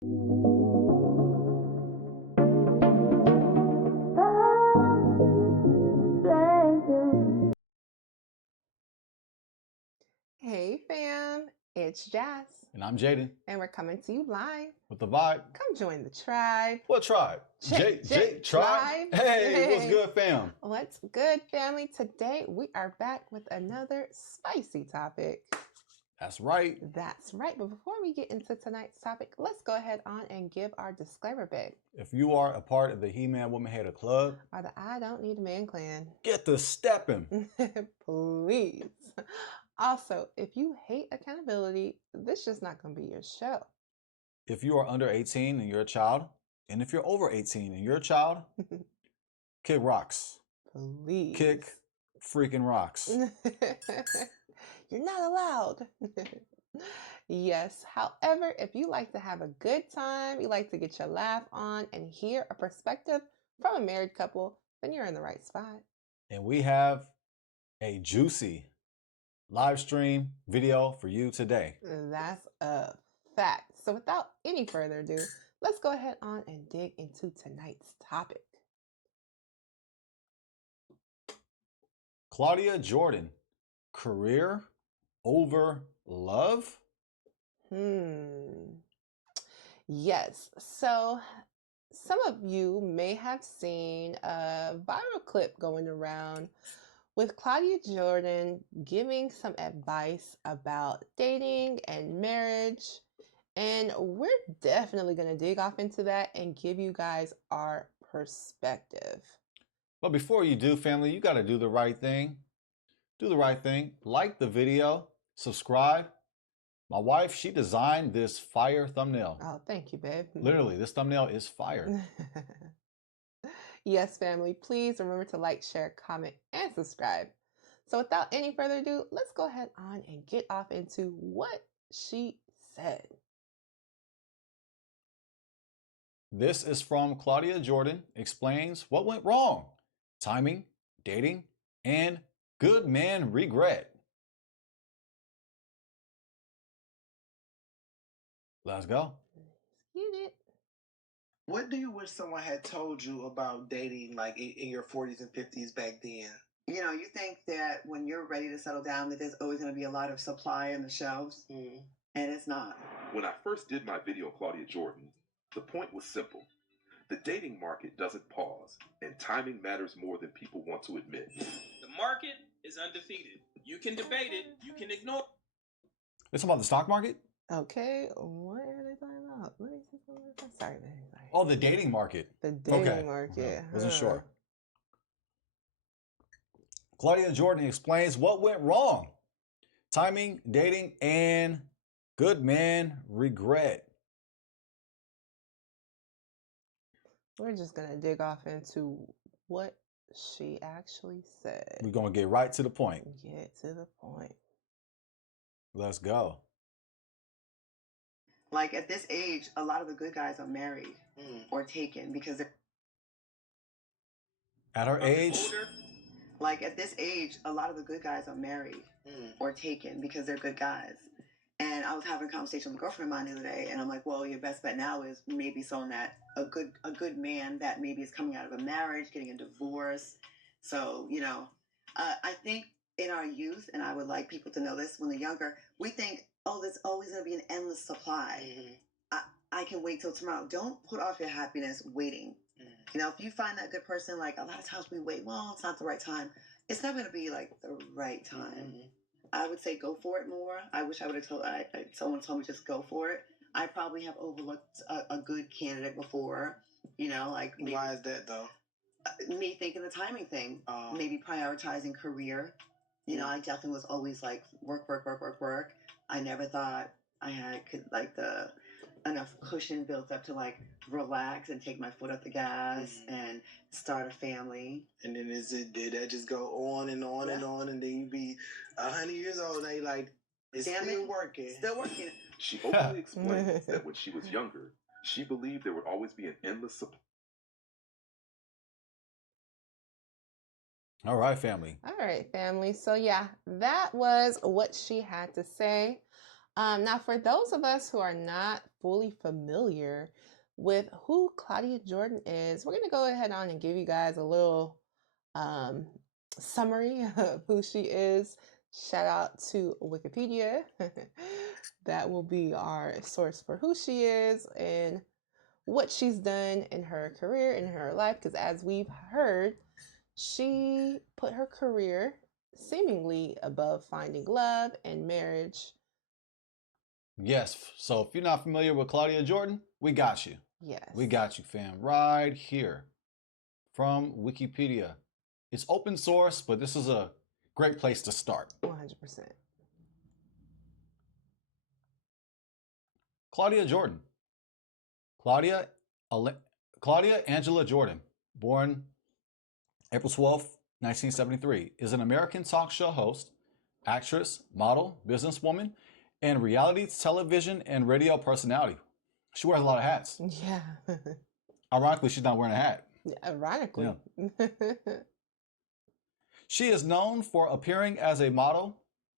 Hey fam, it's Jazz, And I'm Jaden and we're coming to you live. with the vibe. Come join the tribe. What tribe? J tribe? Hey, what's good, fam? What's good, family? Today we are back with another spicy topic. That's right. That's right. But before we get into tonight's topic, let's go ahead on and give our disclaimer babe. If you are a part of the He-Man Woman Hater Club, or the I Don't Need a Man clan, get the stepping. please. Also, if you hate accountability, this is just not going to be your show. If you are under 18 and you're a child, and if you're over 18 and you're a child, kick rocks. Please. Kick freaking rocks. You're not allowed. Yes. However, if you like to have a good time, you like to get your laugh on and hear a perspective from a married couple, then you're in the right spot. And we have a juicy live stream video for you today. That's a fact. So without any further ado, let's go ahead on and dig into tonight's topic. Claudia Jordan, career over love? Yes. So some of you may have seen a viral clip going around with Claudia Jordan giving some advice about dating and marriage. And we're definitely going to dig off into that and give you guys our perspective. But before you do, family, you got to do the right thing. Do the right thing. Like the video. Subscribe. My wife, she designed this fire thumbnail. Oh, thank you, babe. Literally, this thumbnail is fire. Yes, family, please remember to like, share, comment, and subscribe. So without any further ado, let's go ahead on and get off into what she said. This is from Claudia Jordan explains what went wrong. Timing, dating, and good man regret. Let's go. Get it. What do you wish someone had told you about dating like in your 40s and 50s back then? You know, you think that when you're ready to settle down that there's always going to be a lot of supply in the shelves, and it's not. When I first did my video, Claudia Jordan, the point was simple. The dating market doesn't pause, and timing matters more than people want to admit. The market is undefeated. You can debate it, you can ignore it. It's about the stock market? Okay, what are they talking about? Let me see. Sorry. Oh, the dating market. The dating market. Wasn't sure. Claudia Jordan explains what went wrong. Timing, dating, and good man regret. We're just going to dig off into what she actually said. We're going to get right to the point. Get to the point. Let's go. Like at this age, a lot of the good guys are married or taken because they're... At her age? Like at this age, a lot of the good guys are married or taken because they're good guys. And I was having a conversation with a girlfriend of mine the other day, and I'm like, well, your best bet now is maybe someone that a good man that maybe is coming out of a marriage, getting a divorce. So, you know, I think in our youth, and I would like people to know this when they're younger, we think, oh, there's always going to be an endless supply. I can wait till tomorrow. Don't put off your happiness waiting. You know, if you find that good person, like a lot of times we wait, well, it's not the right time. It's not going to be like the right time. I would say go for it more. I wish I would have told someone told me just go for it. I probably have overlooked a good candidate before, you know, like maybe, Why is that though? Me thinking the timing thing, maybe prioritizing career. You know, I definitely was always like work. I never thought I had enough cushion built up to like relax and take my foot off the gas and start a family. And then did that just go on and on and on, and then you be 100 years old and they like, it's still working. Still working. She openly explains that when she was younger, she believed there would always be an endless supply. All right, family. All right, family. So yeah, that was what she had to say. Now, for those of us who are not fully familiar with who Claudia Jordan is, we're going to go ahead on and give you guys a little um, summary of who she is. Shout out to Wikipedia. That will be our source for who she is and what she's done in her career, in her life, because as we've heard, she put her career seemingly above finding love and marriage. Yes. So if you're not familiar with Claudia Jordan, we got you. Yes. We got you, fam. Right here from Wikipedia. It's open source, but this is a great place to start. 100%. Claudia Jordan. Claudia Angela Jordan, born April 12th, 1973, is an American talk show host, actress, model, businesswoman, and reality television and radio personality. She wears a lot of hats. Yeah. Ironically, she's not wearing a hat. Ironically. Yeah. She is known for appearing as a model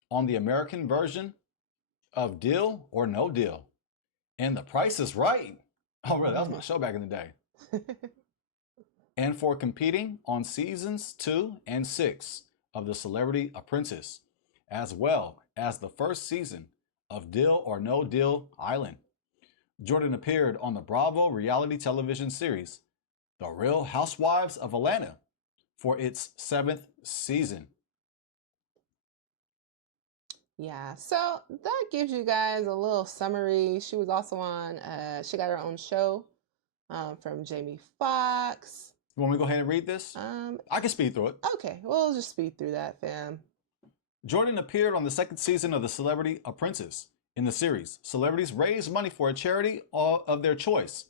on the American version of Deal or No Deal and The Price is Right. Oh, really? That was my show back in the day. And for competing on seasons 2 and 6 of The Celebrity Apprentice, as well as the first season of Deal or No Deal Island. Jordan appeared on the Bravo reality television series, The Real Housewives of Atlanta, for its 7th season. Yeah, so that gives you guys a little summary. She was also on, she got her own show from Jamie Foxx. You want me to go ahead and read this? I can speed through it. Okay, we'll just speed through that, fam. Jordan appeared on the 2nd season of The Celebrity Apprentice. In the series, celebrities raise money for a charity of their choice.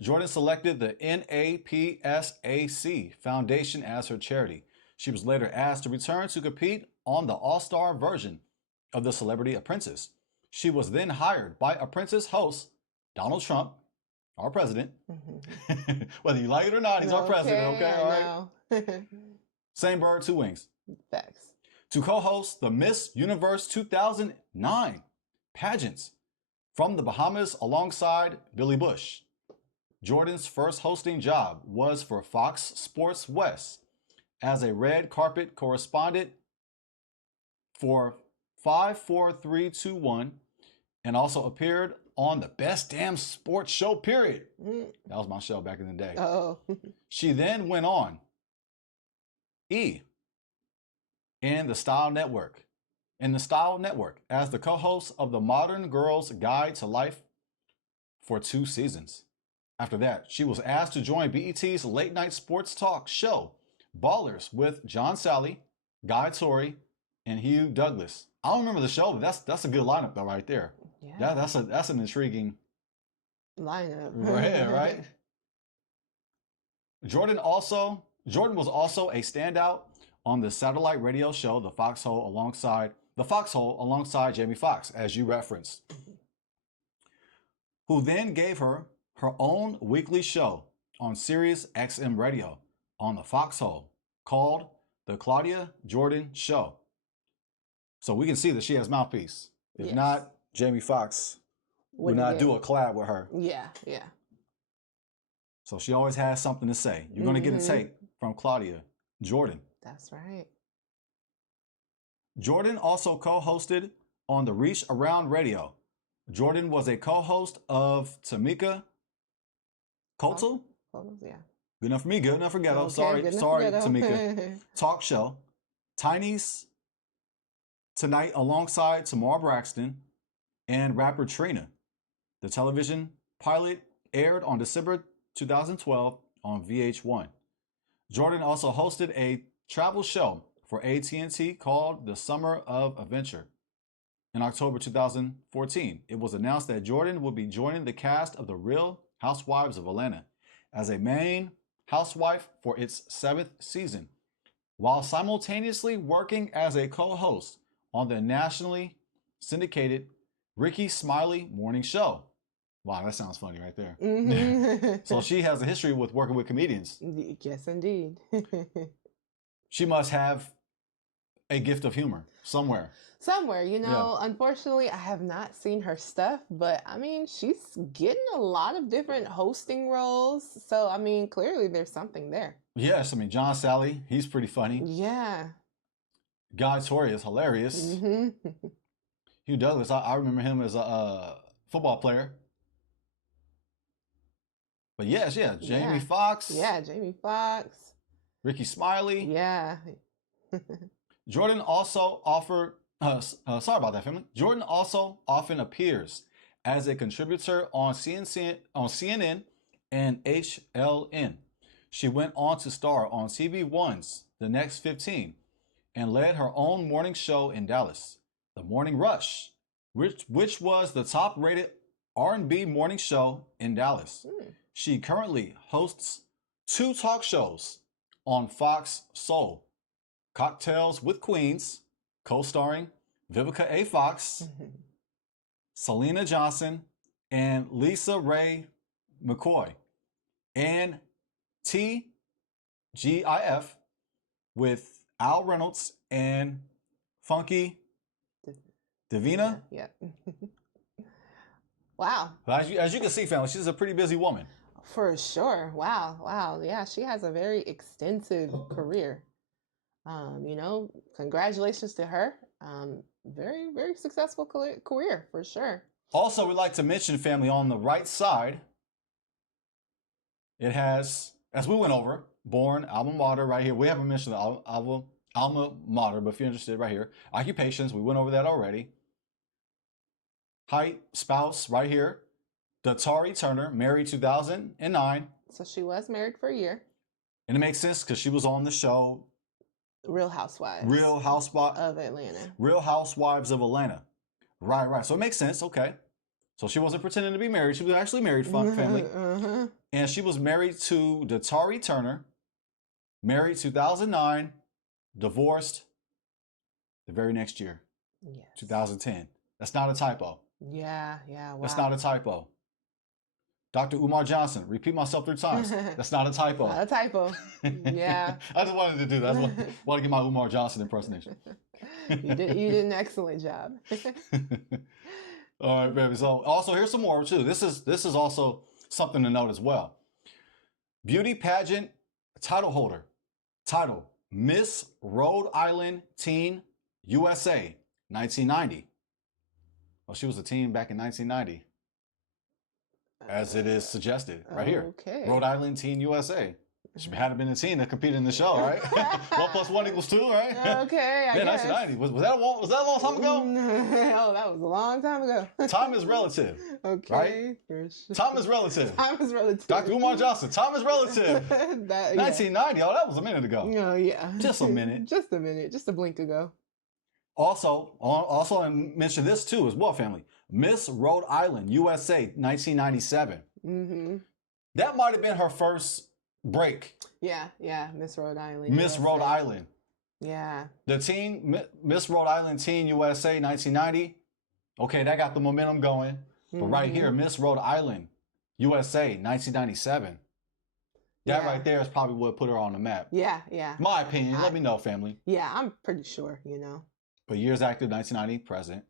Jordan selected the NAPSAC Foundation as her charity. She was later asked to return to compete on the all-star version of The Celebrity Apprentice. She was then hired by Apprentice host Donald Trump, our president. Mm-hmm. Whether you like it or not, he's our president, okay? All right. Same bird, two wings. Facts. To co-host the Miss Universe 2009 pageants from the Bahamas alongside Billy Bush. Jordan's first hosting job was for Fox Sports West as a red carpet correspondent for 54321 and also appeared on the Best Damn Sports Show, period. That was my show back in the day. Oh. She then went on E! and the Style Network as the co-host of the Modern Girl's Guide to Life for 2 seasons. After that, she was asked to join BET's late night sports talk show, Ballers, with John Sally, Guy Torry, and Hugh Douglas. I don't remember the show, but that's a good lineup though, right there. Yeah, that's an intriguing lineup. Right. Jordan was also a standout on the satellite radio show The Foxhole alongside Jamie Foxx, as you referenced, who then gave her own weekly show on Sirius XM Radio on the Foxhole called The Claudia Jordan Show. So we can see that she has mouthpiece. If not, Jamie Foxx would not do a collab with her. Yeah. So she always has something to say. You're going to get a tape from Claudia Jordan. That's right. Jordan also co-hosted on the Reach Around Radio. Jordan was a co-host of Tamika Kotal. Yeah. Good enough for me, good enough for Ghetto. Okay, sorry, Tamika. Talk show. Tiny's Tonight alongside Tamar Braxton and rapper Trina. The television pilot aired on December 2012 on VH1. Jordan also hosted a travel show for AT&T called The Summer of Adventure. In October 2014, it was announced that Jordan would be joining the cast of The Real Housewives of Atlanta as a main housewife for its 7th season, while simultaneously working as a co-host on the nationally syndicated Ricky Smiley morning show. Wow, that sounds funny right there. Mm-hmm. So she has a history with working with comedians. Yes, indeed. She must have a gift of humor somewhere. somewhere, you Yeah. know. Unfortunately, I have not seen her stuff, but I mean, she's getting a lot of different hosting roles. So, I mean, clearly there's something there. Yes, I mean, John Sally, he's pretty funny. Yeah. Guy Tori is hilarious. hmm Hugh Douglas, I remember him as a football player. But yes, yeah, Jamie Yeah. Foxx, Yeah, Jamie Foxx. Ricky Smiley. Yeah. Jordan also offered, sorry about that, family. Jordan also often appears as a contributor on CNN and HLN. She went on to star on TV1's The Next 15 and led her own morning show in Dallas, The Morning Rush, which was the top-rated R&B morning show in Dallas. She currently hosts 2 talk shows on Fox Soul, Cocktails with Queens, co-starring Vivica A. Fox, Selena Johnson, and Lisa Ray McCoy, and TGIF with Al Reynolds and Funky Divina. Yeah. Wow. As you can see, family, she's a pretty busy woman. For sure. Wow. Wow. Yeah, she has a very extensive career. You know, congratulations to her. Very, very successful career for sure. Also, we'd like to mention, family, on the right side, it has, as we went over, born, alma mater right here. We haven't mentioned the alma mater, but if you're interested, right here. Occupations, we went over that already. Height, spouse, right here. Datari Turner, married 2009. So she was married for a year. And it makes sense because she was on the show Real Housewives. Of Atlanta. Real Housewives of Atlanta. Right. So it makes sense. Okay. So she wasn't pretending to be married. She was actually married, family. And she was married to Datari Turner, married 2009, divorced the very next year, Yes. 2010. That's not a typo. Yeah. Wow. That's not a typo. Dr. Umar Johnson, repeat myself 3 times. That's not a typo. Not a typo. Yeah. I just wanted to do that. I just want to get my Umar Johnson impersonation. You did an excellent job. All right, baby. So also here's some more too. This is also something to note as well. Beauty pageant title holder. Title, Miss Rhode Island Teen USA, 1990. Well, she was a teen back in 1990. As it is suggested right here. Okay. Rhode Island Teen USA. She had been a teen that competed in the show, right? 1 + 1 = 2, right? Okay, I guess. 1990. Was that a long time ago? Oh, that was a long time ago. Time is relative. Okay. Right? For sure. Time is relative. Time is relative. Dr. Umar Johnson, time is relative. Yeah. 1990. Oh, that was a minute ago. Oh, yeah. Just a minute. Just a minute. Just a blink ago. Also, I mentioned this too as well, family. Miss Rhode Island USA, 1997. Mm-hmm. That might have been her first break. Yeah. Miss Rhode Island. Miss USA. Rhode Island. Yeah. The teen, Miss Rhode Island Teen USA, 1990. Okay, that got the momentum going. But right here, Miss Rhode Island USA, 1997. That right there is probably what put her on the map. Yeah. My opinion. Let me know, family. Yeah, I'm pretty sure, you know. But years active, 1990, present.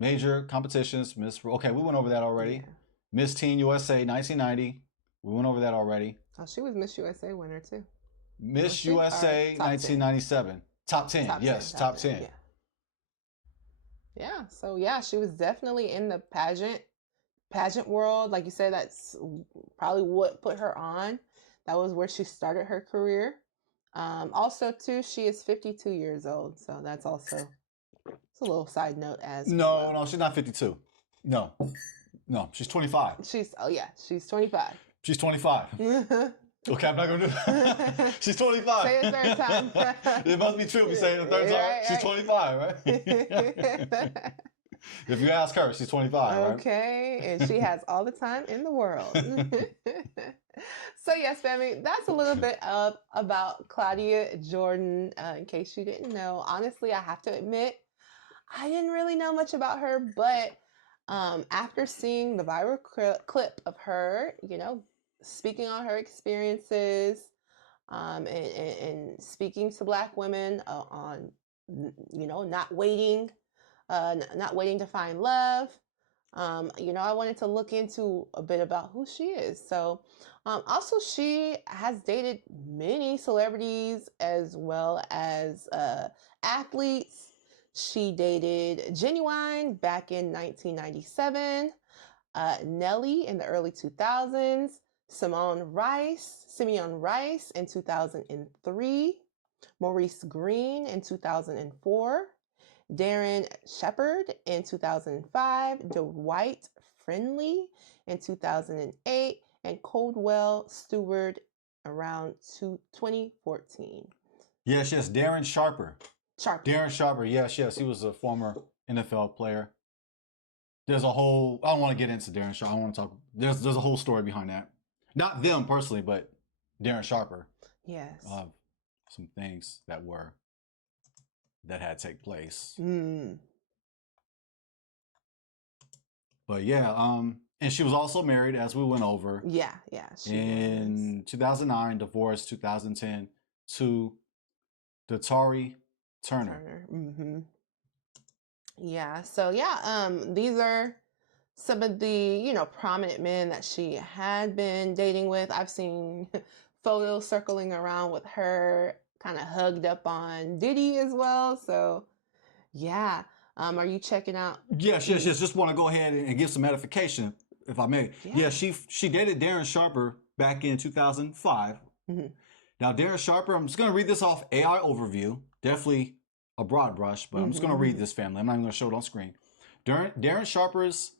Major competitions, okay, we went over that already. Yeah. Miss Teen USA, 1990. We went over that already. Oh, she was Miss USA winner too. Miss USA, 1997. Top 10. Yes, top 10. Yeah. So yeah, she was definitely in the pageant world. Like you said, that's probably what put her on. That was where she started her career. Also too, she is 52 years old. So that's also, it's a little side note as well. No, she's not 52. No, she's 25. She's 25. She's 25. Okay, I'm not going to do that. She's 25. Say it a third time. It must be true if you say it a third time. Right. She's 25, right? If you ask her, she's 25, right? Okay, and she has all the time in the world. So yes, family, that's a little bit about Claudia Jordan. In case you didn't know, honestly, I have to admit, I didn't really know much about her, but after seeing the viral clip of her, you know, speaking on her experiences, and speaking to Black women on not waiting, not waiting to find love. I wanted to look into a bit about who she is. So, also, she has dated many celebrities as well as athletes. She dated Genuine back in 1997, Nelly in the early 2000s, Simeon Rice in 2003, Maurice Green in 2004, Darren Shepherd in 2005, Dwight Friendly in 2008, and Coldwell Stewart around 2014. Yes, Darren Sharper. Sharp. Darren Sharper, yes. He was a former NFL player. There's a whole, I don't want to get into Darren Sharper. I want to talk, there's a whole story behind that. Not them personally, but Darren Sharper. Yes. Some things that had take place. But yeah, and she was also married, as we went over. Yeah. In 2009, divorced 2010 to Datari Turner. Yeah. So yeah, these are some of the prominent men that she had been dating with. I've seen photos circling around with her kind of hugged up on Diddy as well. So yeah. Are you checking out? Yes. Just want to go ahead and give some edification, if I may. Yeah, she dated Darren Sharper back in 2005. Now, Darren Sharper, I'm just going to read this off AI overview. Definitely a broad brush, but I'm just going to read this, family. I'm not even going to show it on screen. Darren Sharper's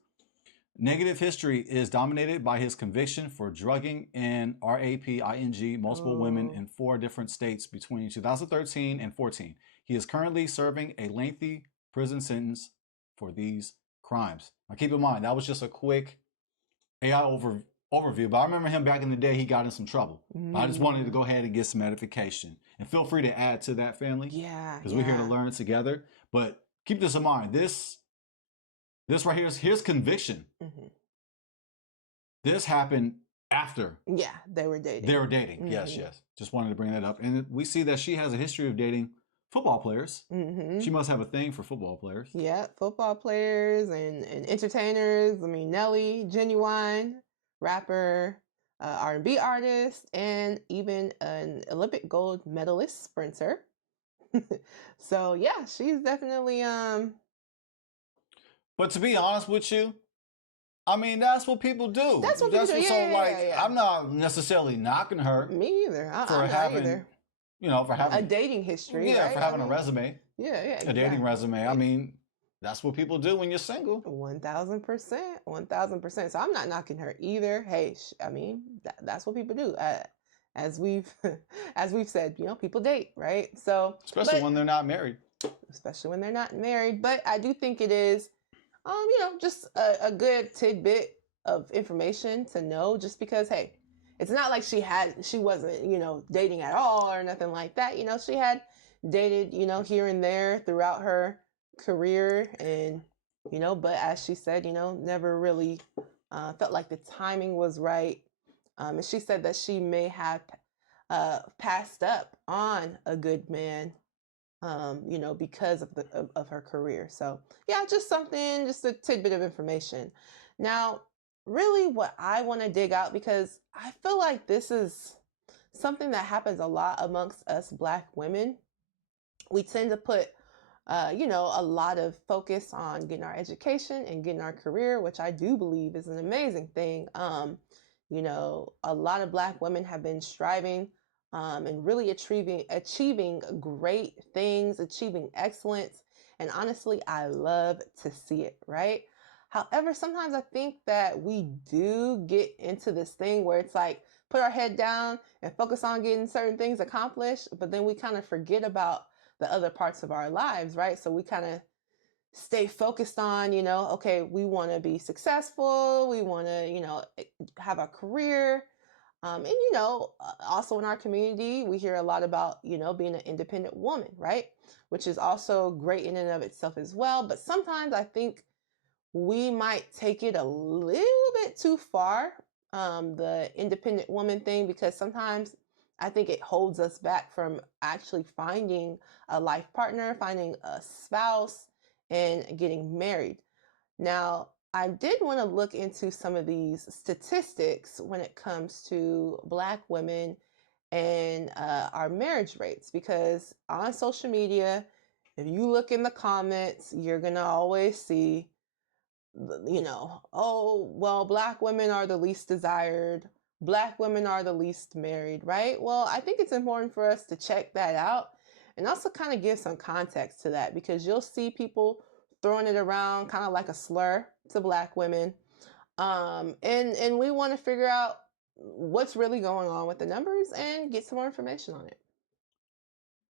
negative history is dominated by his conviction for drugging and raping multiple women in 4 different states between 2013 and 14. He is currently serving a lengthy prison sentence for these crimes. Now, keep in mind, that was just a quick AI overview, but I remember him back in the day, he got in some trouble. I just wanted to go ahead and get some edification. And feel free to add to that, family. Yeah. Because we're here to learn together. But keep this in mind. This right here is his conviction. This happened after. Yeah, they were dating. Yes. Just wanted to bring that up. And we see that she has a history of dating football players. She must have a thing for football players. Yeah, football players and entertainers. I mean, Nelly, Genuine, rapper, R&B artist, and even an Olympic gold medalist sprinter. So yeah, she's definitely But to be honest with you, I mean, that's what people do. That's what people do. Yeah. I'm not necessarily knocking her. Me either. For having a dating history. Yeah, right? for having a resume. Yeah, exactly. A dating resume. I mean, that's what people do when you're single. 1000%. So I'm not knocking her either. Hey, I mean, that's what people do. As we've said, people date, right? So especially when they're not married. But I do think it is, just a good tidbit of information to know. Just because, hey, it's not like she wasn't, dating at all or nothing like that. She had dated, here and there throughout her career, and but as she said, never really felt like the timing was right. And she said that she may have passed up on a good man, because of her career. So yeah, just a tidbit of information. Now, really what I want to dig out, because I feel like this is something that happens a lot amongst us Black women. We tend to put a lot of focus on getting our education and getting our career, which I do believe is an amazing thing. A lot of Black women have been striving and really achieving great things, achieving excellence. And honestly, I love to see it, right? However, sometimes I think that we do get into this thing where it's like, put our head down and focus on getting certain things accomplished, but then we kind of forget about the other parts of our lives, right? So we kind of stay focused on, okay, we want to be successful. We want to, have a career. And, also in our community, we hear a lot about, being an independent woman, right? Which is also great in and of itself as well. But sometimes I think we might take it a little bit too far, the independent woman thing, because sometimes I think it holds us back from actually finding a life partner, finding a spouse, and getting married. Now, I did want to look into some of these statistics when it comes to Black women and our marriage rates, because on social media, if you look in the comments, you're going to always see, oh, well, Black women are the least desired. Black women are the least married, right? Well, I think it's important for us to check that out and also kind of give some context to that, because you'll see people throwing it around kind of like a slur to Black women. And we want to figure out what's really going on with the numbers and get some more information on it.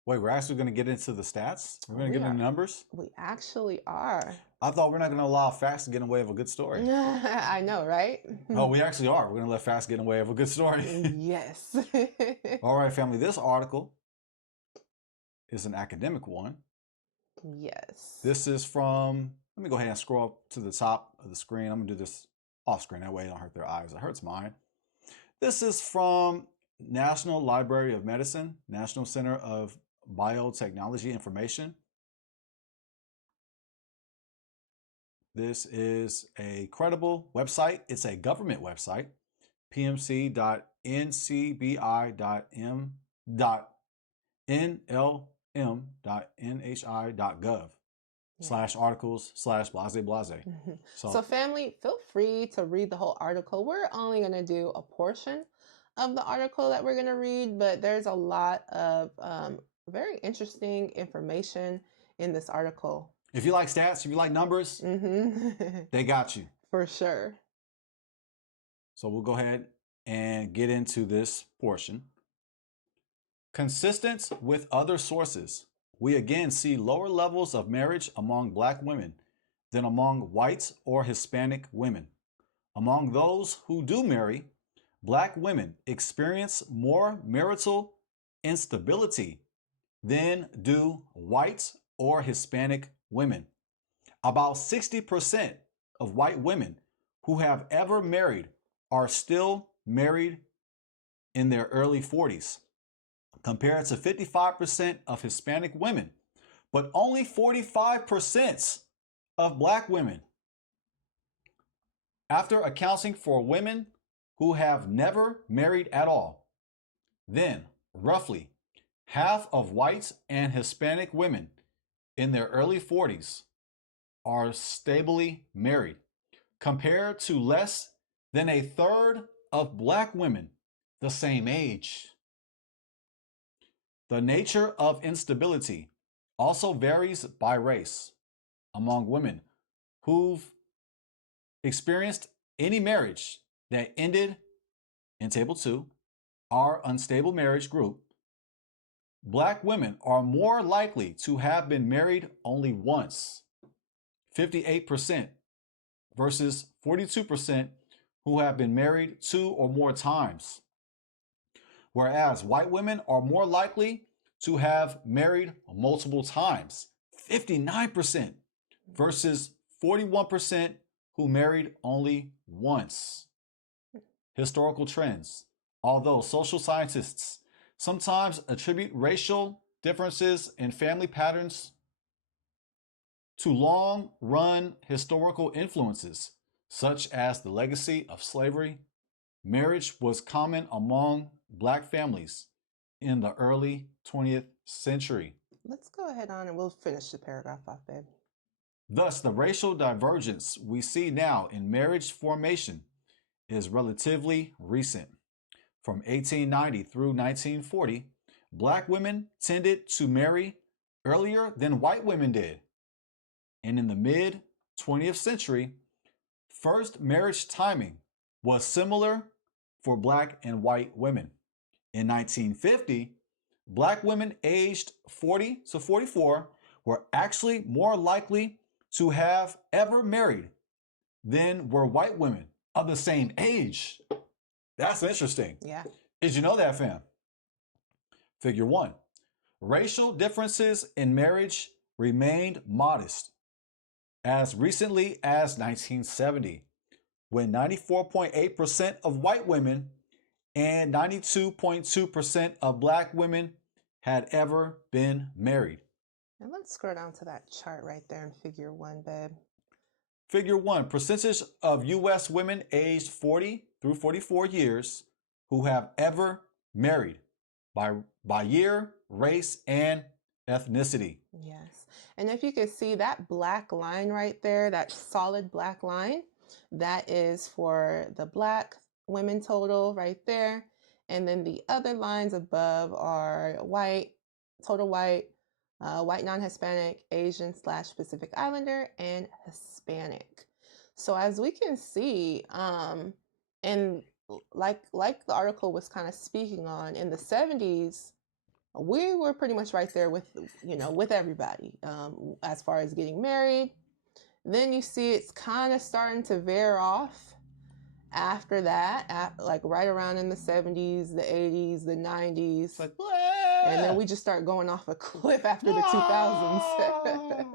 Wait, we're actually going to get into the stats? We're going to get into the numbers? We actually are. I thought we're not going to allow facts to get in the way of a good story. I know, right? Oh, we actually are. We're going to let facts get in the way of a good story. Yes. All right, family. This article is an academic one. Yes. This is from, let me go ahead and scroll up to the top of the screen. I'm going to do this off screen. That way it don't hurt their eyes. It hurts mine. This is from National Library of Medicine, National Center of Biotechnology Information. This is a credible website. It's a government website, pmc.nlm.nhi.gov /articles/blase blase. So family, feel free to read the whole article. We're only going to do a portion of the article that we're going to read, but there's a lot of very interesting information in this article. If you like stats, if you like numbers, they got you. For sure. So we'll go ahead and get into this portion. Consistent with other sources, we again see lower levels of marriage among Black women than among white or Hispanic women. Among those who do marry, Black women experience more marital instability than do white or Hispanic women. About 60% of white women who have ever married are still married in their early 40s, compared to 55% of Hispanic women, but only 45% of Black women. After accounting for women who have never married at all, then roughly half of white and Hispanic women in their early 40s are stably married, compared to less than a third of Black women the same age. The nature of instability also varies by race. Among women who've experienced any marriage that ended in Table 2, our unstable marriage group, Black women are more likely to have been married only once, 58%, versus 42% who have been married 2 or more times. Whereas white women are more likely to have married multiple times, 59%, versus 41% who married only once. Historical trends. Although social scientists sometimes attribute racial differences in family patterns to long-run historical influences, such as the legacy of slavery, marriage was common among Black families in the early 20th century. Let's go ahead on and we'll finish the paragraph off, babe. Thus, the racial divergence we see now in marriage formation is relatively recent. From 1890 through 1940, Black women tended to marry earlier than white women did. And in the mid-20th century, first marriage timing was similar for Black and white women. In 1950, Black women aged 40 to 44 were actually more likely to have ever married than were white women of the same age. That's interesting. Yeah. Did you know that, fam? Figure 1. Racial differences in marriage remained modest as recently as 1970, when 94.8% of white women and 92.2% of Black women had ever been married. And let's scroll down to that chart right there in figure 1, babe. Figure 1, percentage of U.S. women aged 40 through 44 years who have ever married by year, race, and ethnicity. Yes. And if you can see that black line right there, that solid black line, that is for the Black women total right there. And then the other lines above are white, total white, white non-Hispanic, Asian / Pacific Islander, and Hispanic. So as we can see, and like the article was kind of speaking on, in the 70s, we were pretty much right there with, with everybody, as far as getting married. Then you see it's kind of starting to veer off after that, like right around in the 70s, the 80s, the 90s. Like, and then we just start going off a cliff after the 2000s.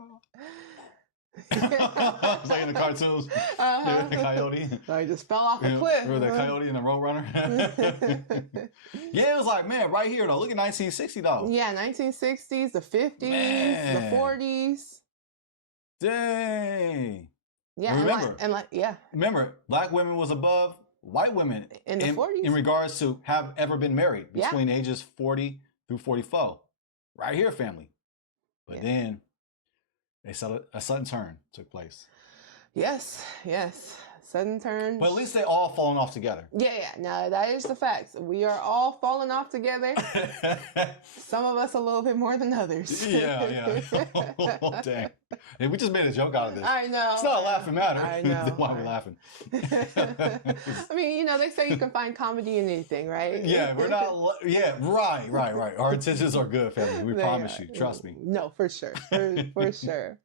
It's like in the cartoons, the coyote. I just fell off a cliff. Remember that coyote and the roadrunner? Yeah, it was like, man, right here though. Look at 1960 though. Yeah, 1960s, the 50s, Man. the 40s. Dang. Yeah, remember, remember, Black women was above white women in the 40s in regards to have ever been married between ages 40 through 44. Right here, family. But then a sudden turn took place. Yes. Sudden turn. But at least they all fallen off together. Yeah. No, that is the facts. We are all falling off together. Some of us a little bit more than others. Yeah. Oh, dang. Hey, we just made a joke out of this. I know. It's not a laughing matter. I know. That's why we're laughing. I mean, they say you can find comedy in anything, right? Yeah, we're not. Yeah, right. Our intentions are good, family. We promise you. Trust me. No, for sure. For sure.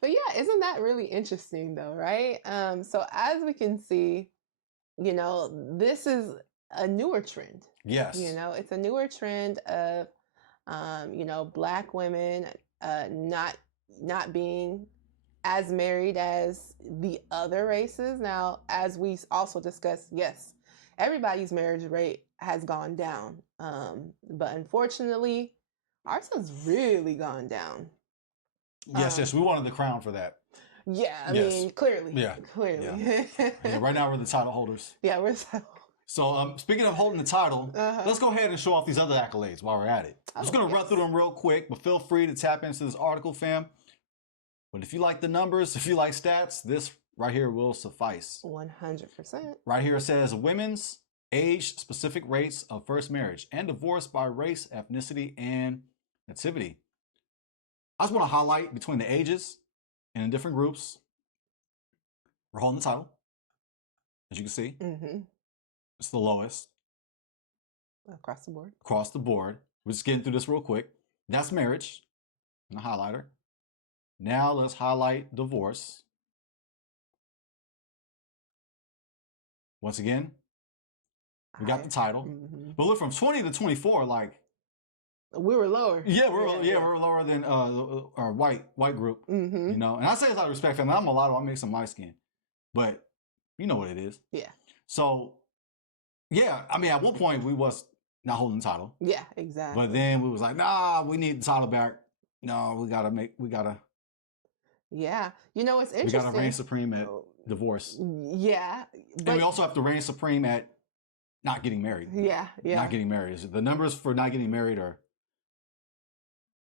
But yeah, isn't that really interesting though, right? So as we can see, this is a newer trend. Yes. It's a newer trend of, Black women not being as married as the other races. Now, as we also discussed, yes, everybody's marriage rate has gone down. But unfortunately, ours has really gone down. Yes, we wanted the crown for that. Yeah, I mean, clearly. Yeah. Clearly. Yeah, right now we're the title holders. Yeah, we're the title. So speaking of holding the title, let's go ahead and show off these other accolades while we're at it. I'm just going to run through them real quick, but feel free to tap into this article, fam. But if you like the numbers, if you like stats, this right here will suffice. 100%. Right here it says women's age-specific rates of first marriage and divorce by race, ethnicity, and nativity. I just want to highlight between the ages and in different groups. We're holding the title, as you can see. Mm-hmm. It's the lowest. Across the board. Across the board. We're just getting through this real quick. That's marriage, in the highlighter. Now let's highlight divorce. Once again, we got the title. Mm-hmm. But look, from 20 to 24, like, we were lower. Yeah, we're lower than our white group. Mm-hmm. And I say this out of respect, family. I'm mulatto. I make some light skin, but you know what it is. Yeah. So, yeah, I mean, at one point we was not holding the title. Yeah, exactly. But then we was like, nah, we need the title back. No, we gotta. Yeah, it's interesting. We gotta reign supreme at divorce. Yeah, and we also have to reign supreme at not getting married. Yeah. Not getting married. The numbers for not getting married are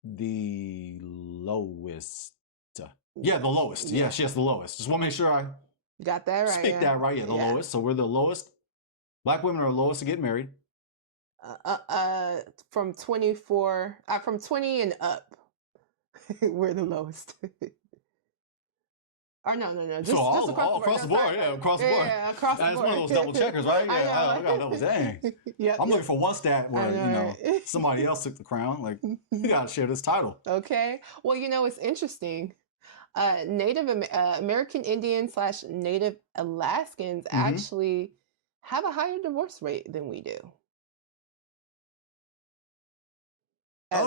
the lowest. Yeah, the lowest. Yeah, she has the lowest. Just want to make sure I got that right. Speak that right. Yeah, the lowest. So we're the lowest. Black women are the lowest to get married. From 24, from 20 and up, we're the lowest. Or no. Just all across the board. Yeah, across the board. Yeah, across the board. That's one of those double checkers, right? Yeah, I got double. Dang. Yeah. I'm looking for one stat where somebody else took the crown. Like, you gotta share this title. Okay. Well, it's interesting. Native American Indians / Native Alaskans actually have a higher divorce rate than we do. At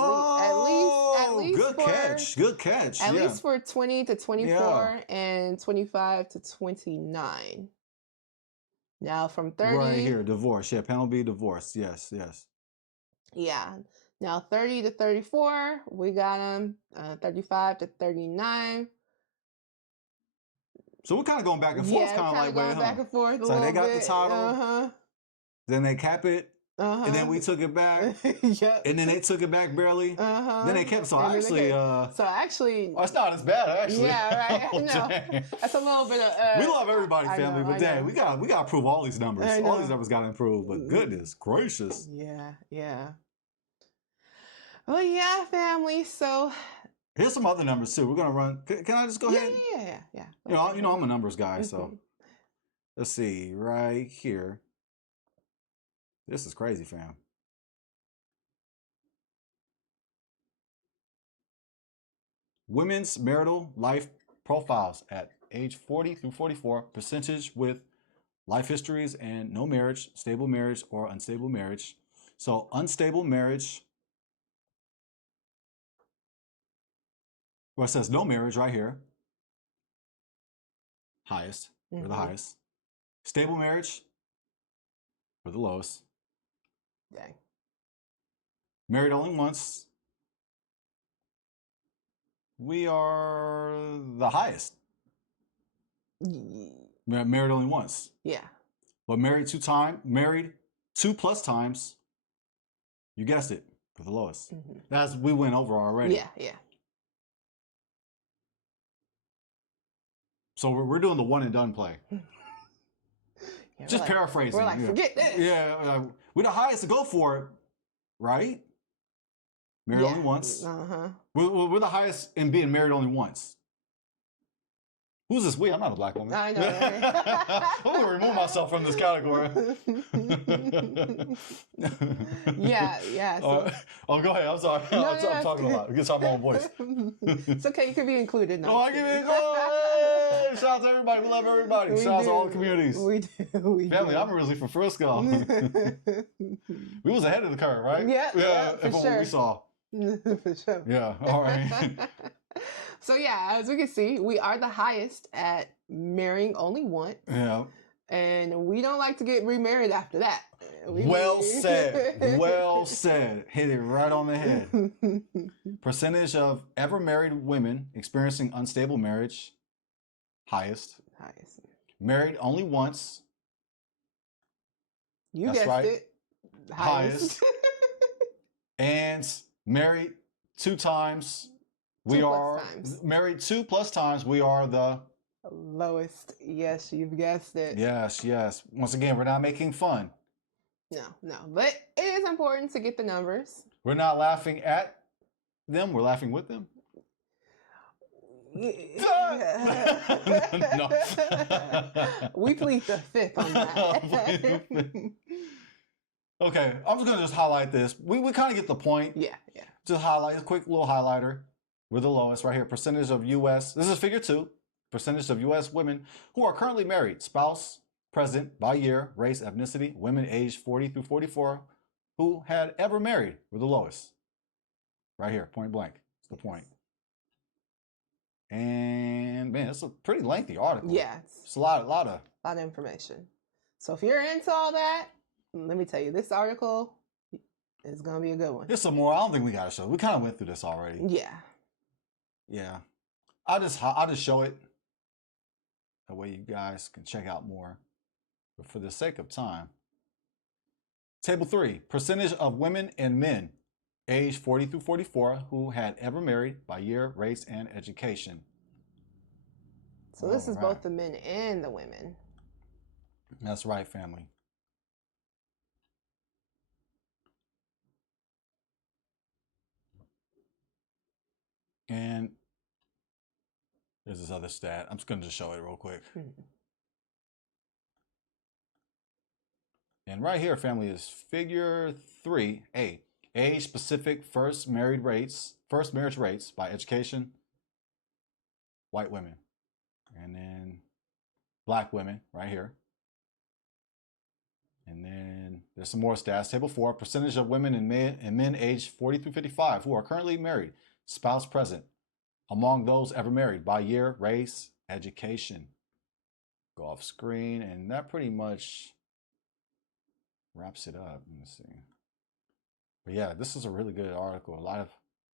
least good catch. At least for 20 to 24 and 25 to 29. Now from 30. Right here, divorce. Yeah, panel B, divorce. Yes, yes. Yeah. Now 30 to 34, we got them. 35 to 39. So we're kind of going back and forth, Yeah, kind of kind of lightweight, going back and forth a So little they got bit. the title, Uh-huh. then they cap it, Uh-huh. and then we took it back, Yep. and then they took it back barely. Uh-huh. Then they kept. So And then they actually, kept- so actually, oh, it's not as bad actually. yeah, right. Oh, No, dang. that's a little bit of. We love everybody, I family, know, but I dang, know. we got to improve all these numbers. I All these know. numbers got to improve. But goodness gracious. Yeah, yeah. Well, yeah, family. So Here's some other numbers too. We're gonna run. Can I just go ahead? Yeah. You know, I'm a numbers guy, so let's see right here. This is crazy, fam. Women's marital life profiles at age 40 through 44, percentage with life histories and no marriage, stable marriage, or unstable marriage. So unstable marriage, well, it says no marriage right here. Highest, we're the highest. Stable marriage, we're the lowest. Dang. Married only once, we are the highest. Married only once. Yeah. But married 2+ times, you guessed it, for the lowest. That's, we went over already. Yeah. So we're doing the one and done play. Yeah, Just paraphrasing. We're like, forget this. Yeah, we're the highest to go for it, right? Married only once. We're the highest in being married only once. Who's this we? I'm not a black woman. I know. Right? I'm going to remove myself from this category. yeah. So. Oh, go ahead. I'm sorry. I'm talking a lot. It gets out my own voice. It's okay. You can be included now. Oh, I give it. Oh, hey! Shout out to everybody. We love everybody. Shout out to all the communities. We do. Family, I'm originally from Frisco. We was ahead of the curve, right? Yeah, for from sure. what we saw. For sure. Yeah, all right. So yeah, as we can see, we are the highest at marrying only once. Yeah. And we don't like to get remarried after that. Well said. Well said. Hit it right on the head. Percentage of ever married women experiencing unstable marriage, highest. Married only once. You That's guessed right. it. Highest. And married 2 times. We 2+ are times. married 2+ times. We are the lowest. Yes, you've guessed it. Yes. Once again, we're not making fun. No. But it is important to get the numbers. We're not laughing at them. We're laughing with them. No. We plead the fifth on that. Okay, I'm just gonna highlight this. We kind of get the point. Yeah. Just highlight a quick little highlighter. We're the lowest right here. Percentage of U.S. This is figure 2. Percentage of U.S. women who are currently married, spouse present by year, race, ethnicity, women aged 40 through 44 who had ever married. We're the lowest. Right here, point blank. That's the point. And man, it's a pretty lengthy article. Yeah. It's a lot of information. So if you're into all that, let me tell you, this article is gonna be a good one. There's some more. I don't think we gotta show. We kind of went through this already. Yeah. I'll just show it. That way you guys can check out more. But for the sake of time, table 3: percentage of women and men aged 40 through 44 who had ever married by year, race, and education. So this is both the men and the women. That's right, family. And there's this other stat. I'm just going to just show it real quick. And right here, family, is figure 3A. Age-specific first marriage rates by education, white women. And then black women right here. And then there's some more stats. Table 4, percentage of women and men aged 40 through 55 who are currently married, spouse present, among those ever married by year, race, education. go off screen, and that pretty much wraps it up. Let me see. But yeah, this is a really good article. A lot of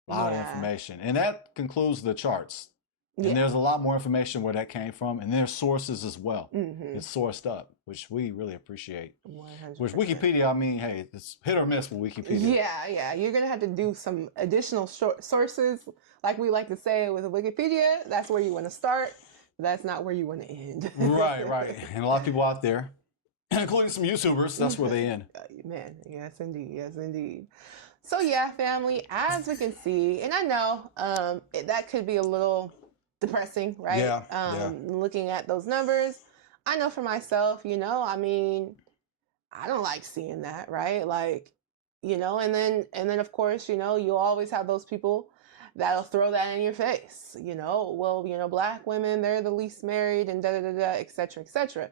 Yeah. information, and that concludes the charts. And Yeah. there's a lot more information where that came from, and there's sources as well. Mhm. It's sourced up, which we really appreciate. 100%. Which Wikipedia, I mean, hey, it's hit or miss with Wikipedia. Yeah. You're gonna have to do some additional sources, like we like to say with Wikipedia. That's where you want to start. That's not where you want to end. Right. And a lot of people out there, including some YouTubers, that's where they end. Man, yes, indeed. So yeah, family, as we can see, and I know that could be a little depressing, right? Yeah. Looking at those numbers, I know for myself, I mean, I don't like seeing that, right? Like, and then of course, you'll always have those people that'll throw that in your face, well, Black women, they're the least married and et cetera.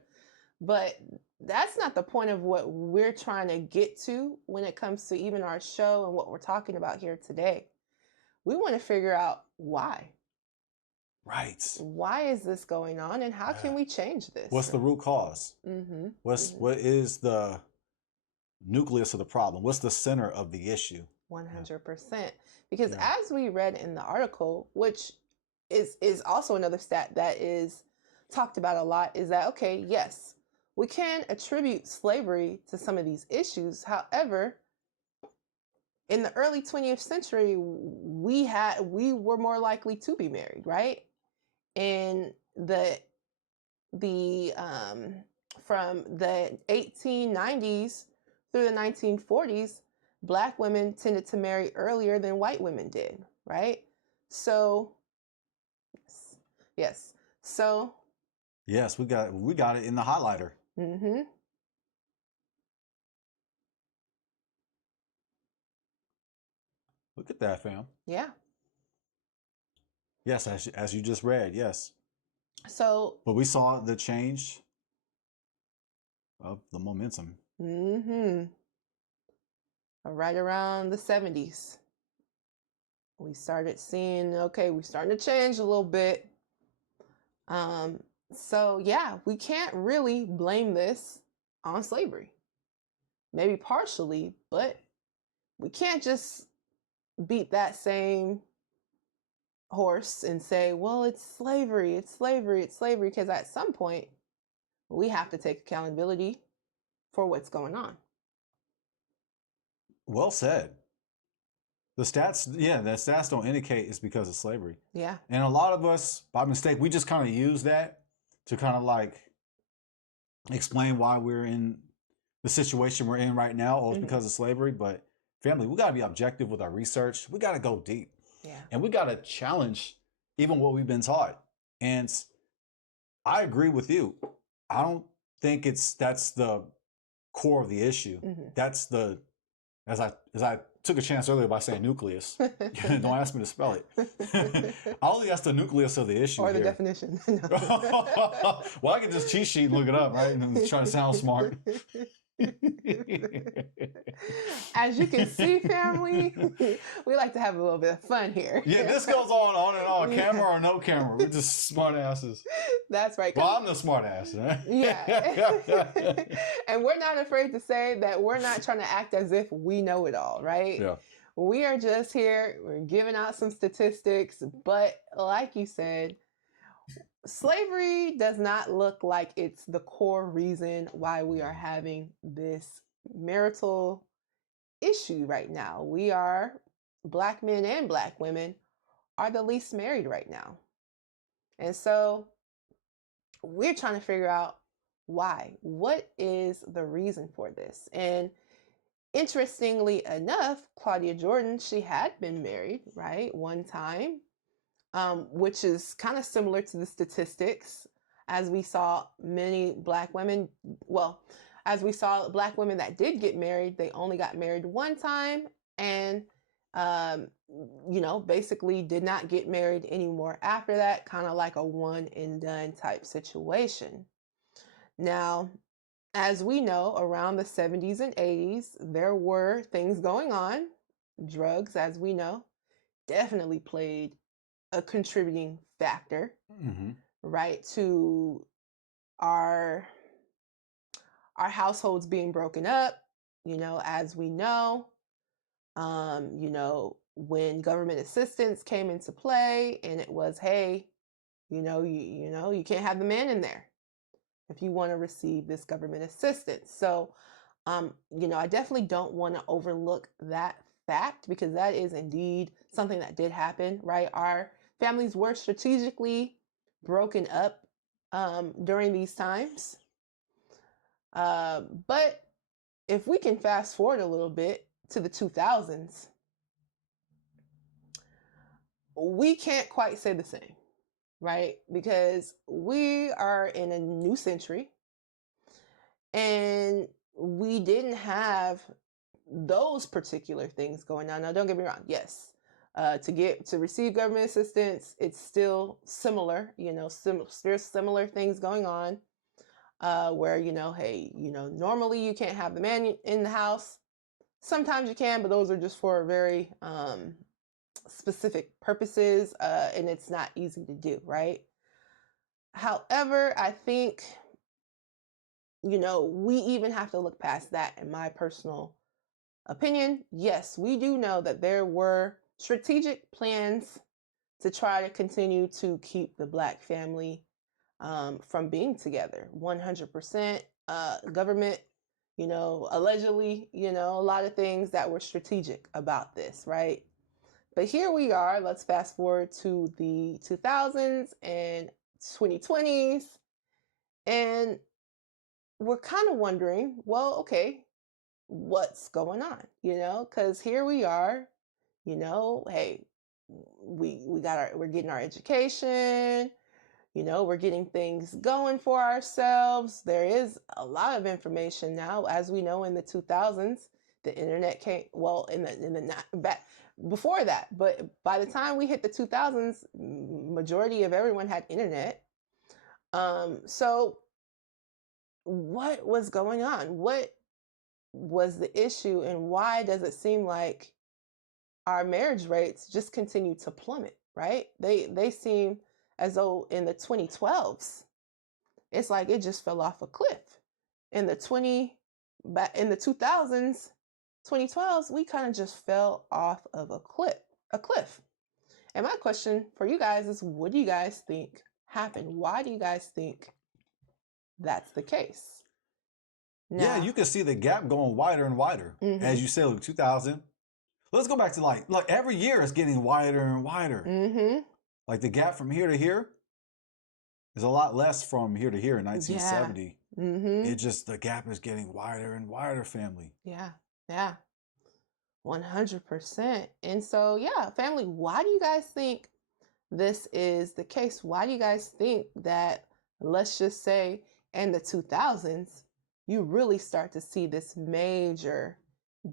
But that's not the point of what we're trying to get to when it comes to even our show and what we're talking about here today. We want to figure out why. Right. Why is this going on, and how can we change this? What's the root cause? Mm-hmm. What is the nucleus of the problem? What's the center of the issue? 100%. Because as we read in the article, which is also another stat that is talked about a lot, is that, okay, yes, we can attribute slavery to some of these issues. However, in the early 20th century, we were more likely to be married, right? In from the 1890s through the 1940s, Black women tended to marry earlier than white women did, right? So, yes. So, yes, we got it in the highlighter. Mm-hmm. Look at that, fam. Yeah. Yes, as you just read, yes. So, but we saw the change of the momentum. Mm-hmm. Right around the 70s, we started seeing, okay, we're starting to change a little bit. So yeah, we can't really blame this on slavery. Maybe partially, but we can't just beat that same horse and say, well, it's slavery, because at some point we have to take accountability for what's going on. Well said. The stats don't indicate it's because of slavery. Yeah. And a lot of us, by mistake, we just kind of use that to kind of like explain why we're in the situation we're in right now, or it's because of slavery. But family, we got to be objective with our research. We got to go deep. Yeah. And we got to challenge even what we've been taught. And I agree with you. I don't think that's the core of the issue. That's the, as I took a chance earlier by saying nucleus. Don't ask me to spell it. I don't think that's the nucleus of the issue. Or the here. definition. Well, I can just cheat sheet and look it up, right? And try to sound smart. As you can see, family, we like to have a little bit of fun here. Yeah, this goes on and on, camera or no camera. We're just smart asses. That's right. Well, I'm the smart ass. Right? Yeah. And we're not afraid to say that we're not trying to act as if we know it all, right? Yeah. We are just here, we're giving out some statistics, but like you said, slavery does not look like it's the core reason why we are having this marital issue right now. Black men and Black women are the least married right now. And so we're trying to figure out why. What is the reason for this? And interestingly enough, Claudia Jordan, she had been married, right, one time. Which is kind of similar to the statistics, as we saw many Black women, as we saw Black women that did get married, they only got married one time and, basically did not get married anymore after that, kind of like a one and done type situation. Now, as we know, around the 70s and 80s, there were things going on. Drugs, as we know, definitely played a contributing factor, right, to our households being broken up, as we know, when government assistance came into play, and it was, hey, you can't have the man in there if you want to receive this government assistance. So, I definitely don't want to overlook that fact, because that is indeed something that did happen, right? Our families were strategically broken up during these times. But if we can fast forward a little bit to the 2000s, we can't quite say the same, right? Because we are in a new century, and we didn't have those particular things going on. Now, don't get me wrong. Yes, to receive government assistance, it's still similar. There's similar things going on, where hey, normally you can't have the man in the house. Sometimes you can, but those are just for very specific purposes, and it's not easy to do, right? However, I think we even have to look past that, in my personal opinion. Yes, we do know that there were strategic plans to try to continue to keep the Black family from being together. 100%. Government, allegedly, a lot of things that were strategic about this, right? But here we are. Let's fast forward to the 2000s and 2020s, and we're kind of wondering, well, okay, what's going on? Because here we are, hey, we're getting our education, we're getting things going for ourselves. There is a lot of information now, as we know. In the 2000s, the internet came, well, in the back before that, but by the time we hit the 2000s, majority of everyone had internet. So what was going on? What was the issue, and why does it seem like our marriage rates just continue to plummet, right? They seem as though in the 2012s, it's like it just fell off a cliff. In the 2000s, 2012s, we kind of just fell off of a cliff. And my question for you guys is, what do you guys think happened? Why do you guys think that's the case? Yeah, you can see the gap going wider and wider. Mhm. As you said, like 2000. Let's go back to like every year it's getting wider and wider. Mm-hmm. Like the gap from here to here is a lot less from here to here in 1970. Yeah. Mm-hmm. It just, the gap is getting wider and wider, family. Yeah. 100%. And so, yeah, family, why do you guys think this is the case? Why do you guys think that, let's just say, in the 2000s, you really start to see this major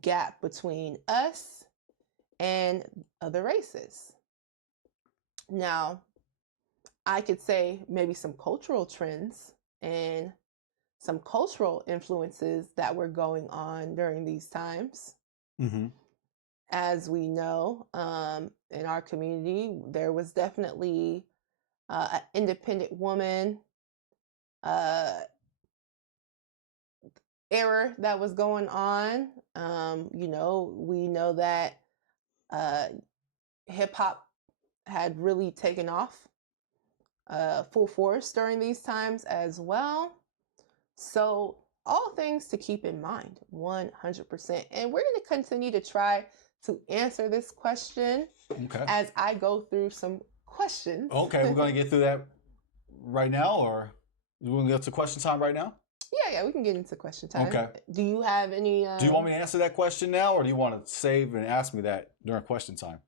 gap between us and other races? Now, I could say maybe some cultural trends and some cultural influences that were going on during these times. Mm-hmm. As we know, in our community, there was definitely an independent woman era that was going on. We know that hip hop had really taken off full force during these times as well. So all things to keep in mind, 100%. And we're going to continue to try to answer this question as I go through some questions. Okay, we're going to get through that right now, or you want to get to question time right now? Yeah, we can get into question time. Okay. Do you have any... Do you want me to answer that question now, or do you want to save and ask me that during question time?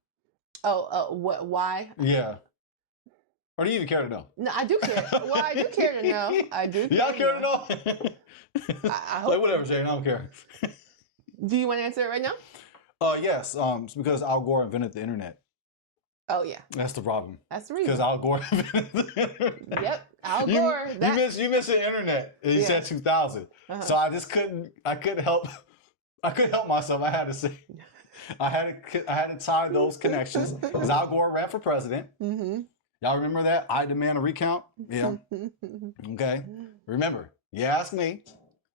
Why? Yeah. Or do you even care to know? No, I do care. Well, I do care to know. I do. Y'all care to know? I hope. Like, whatever, Jane. I don't care. Do you want to answer it right now? Yes. It's because Al Gore invented the internet. Oh yeah. That's the problem. That's the reason. Because Al Gore invented the internet. Yep. Al Gore. You missed the internet. And you said 2000. So I just couldn't help myself. I had to say. I had to tie those connections because Al Gore ran for president. Mm-hmm. Y'all remember that? I demand a recount. Yeah. Okay. Remember, you ask me,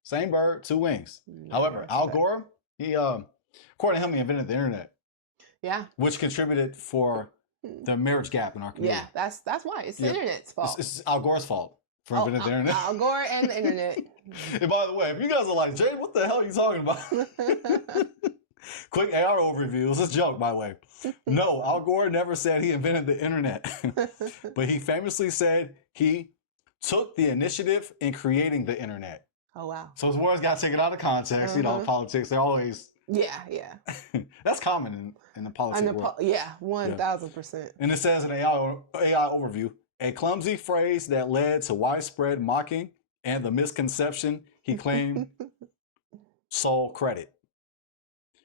same bird, two wings. However, Al Gore, he, according to him, he invented the internet. Yeah. Which contributed for the marriage gap in our community. Yeah, that's why. It's the internet's fault. It's Al Gore's fault for inventing the internet. Al Gore and the internet. And by the way, if you guys are like, Jay, what the hell are you talking about? Quick AR overview. It was a joke, by the way. No, Al Gore never said he invented the internet. But he famously said he took the initiative in creating the internet. Oh, wow. So his words got taken out of context. You know, politics, they're always... Yeah. That's common in the politics world. 1000%. And it says in AI overview, a clumsy phrase that led to widespread mocking and the misconception he claimed sole credit.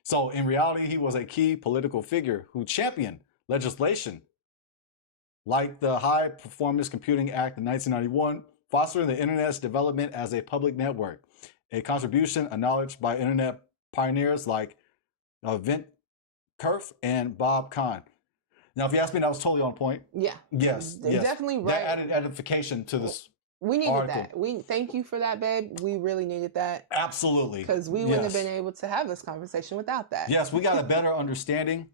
So in reality, he was a key political figure who championed legislation like the High Performance Computing Act of 1991, fostering the internet's development as a public network, a contribution acknowledged by internet pioneers like Vint Cerf and Bob Kahn. Now, if you ask me, that was totally on point. Yeah. Yes. Definitely right. That added edification to this. We needed article. that. We thank you for that, babe. We really needed that. Absolutely. Because we wouldn't have been able to have this conversation without that. Yes, we got a better understanding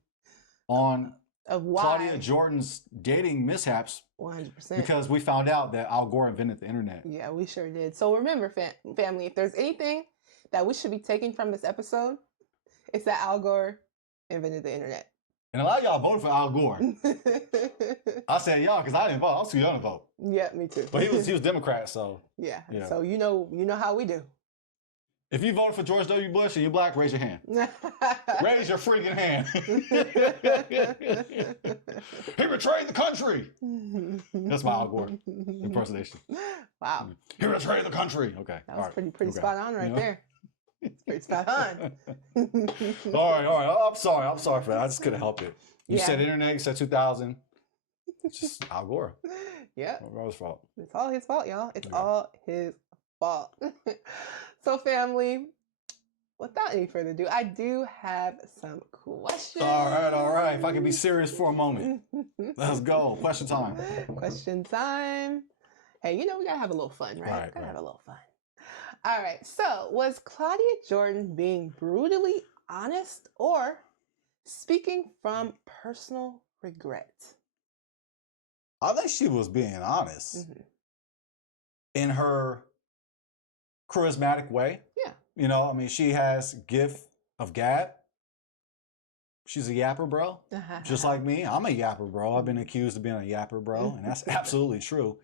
on of why Claudia Jordan's dating mishaps. 100%. Because we found out that Al Gore invented the internet. Yeah, we sure did. So remember, family, if there's anything that we should be taking from this episode, it's that Al Gore invented the internet. And a lot of y'all voted for Al Gore. I said y'all because I didn't vote. I was too young to vote. Yeah, me too. But he was Democrat, so yeah. So you know how we do. If you voted for George W. Bush and you're black, raise your hand. Raise your freaking hand. He betrayed the country. That's my Al Gore impersonation. Wow. He betrayed the country. Okay. That was pretty spot on right there. It's pretty spot on. all right. I'm sorry for that. I just couldn't help it. You said internet, you said 2000. It's just Al Gore. Yeah. Rose's fault. It's all his fault, y'all. It's all his fault. So, family, without any further ado, I do have some questions. All right. If I can be serious for a moment. Let's go. Question time. Question time. Hey, we gotta have a little fun, right? Right, Gotta have a little fun. All right. So, was Claudia Jordan being brutally honest or speaking from personal regret? I think she was being honest in her charismatic way. Yeah. She has gift of gab. She's a yapper, bro. Just like me. I'm a yapper, bro. I've been accused of being a yapper, bro. And that's absolutely true.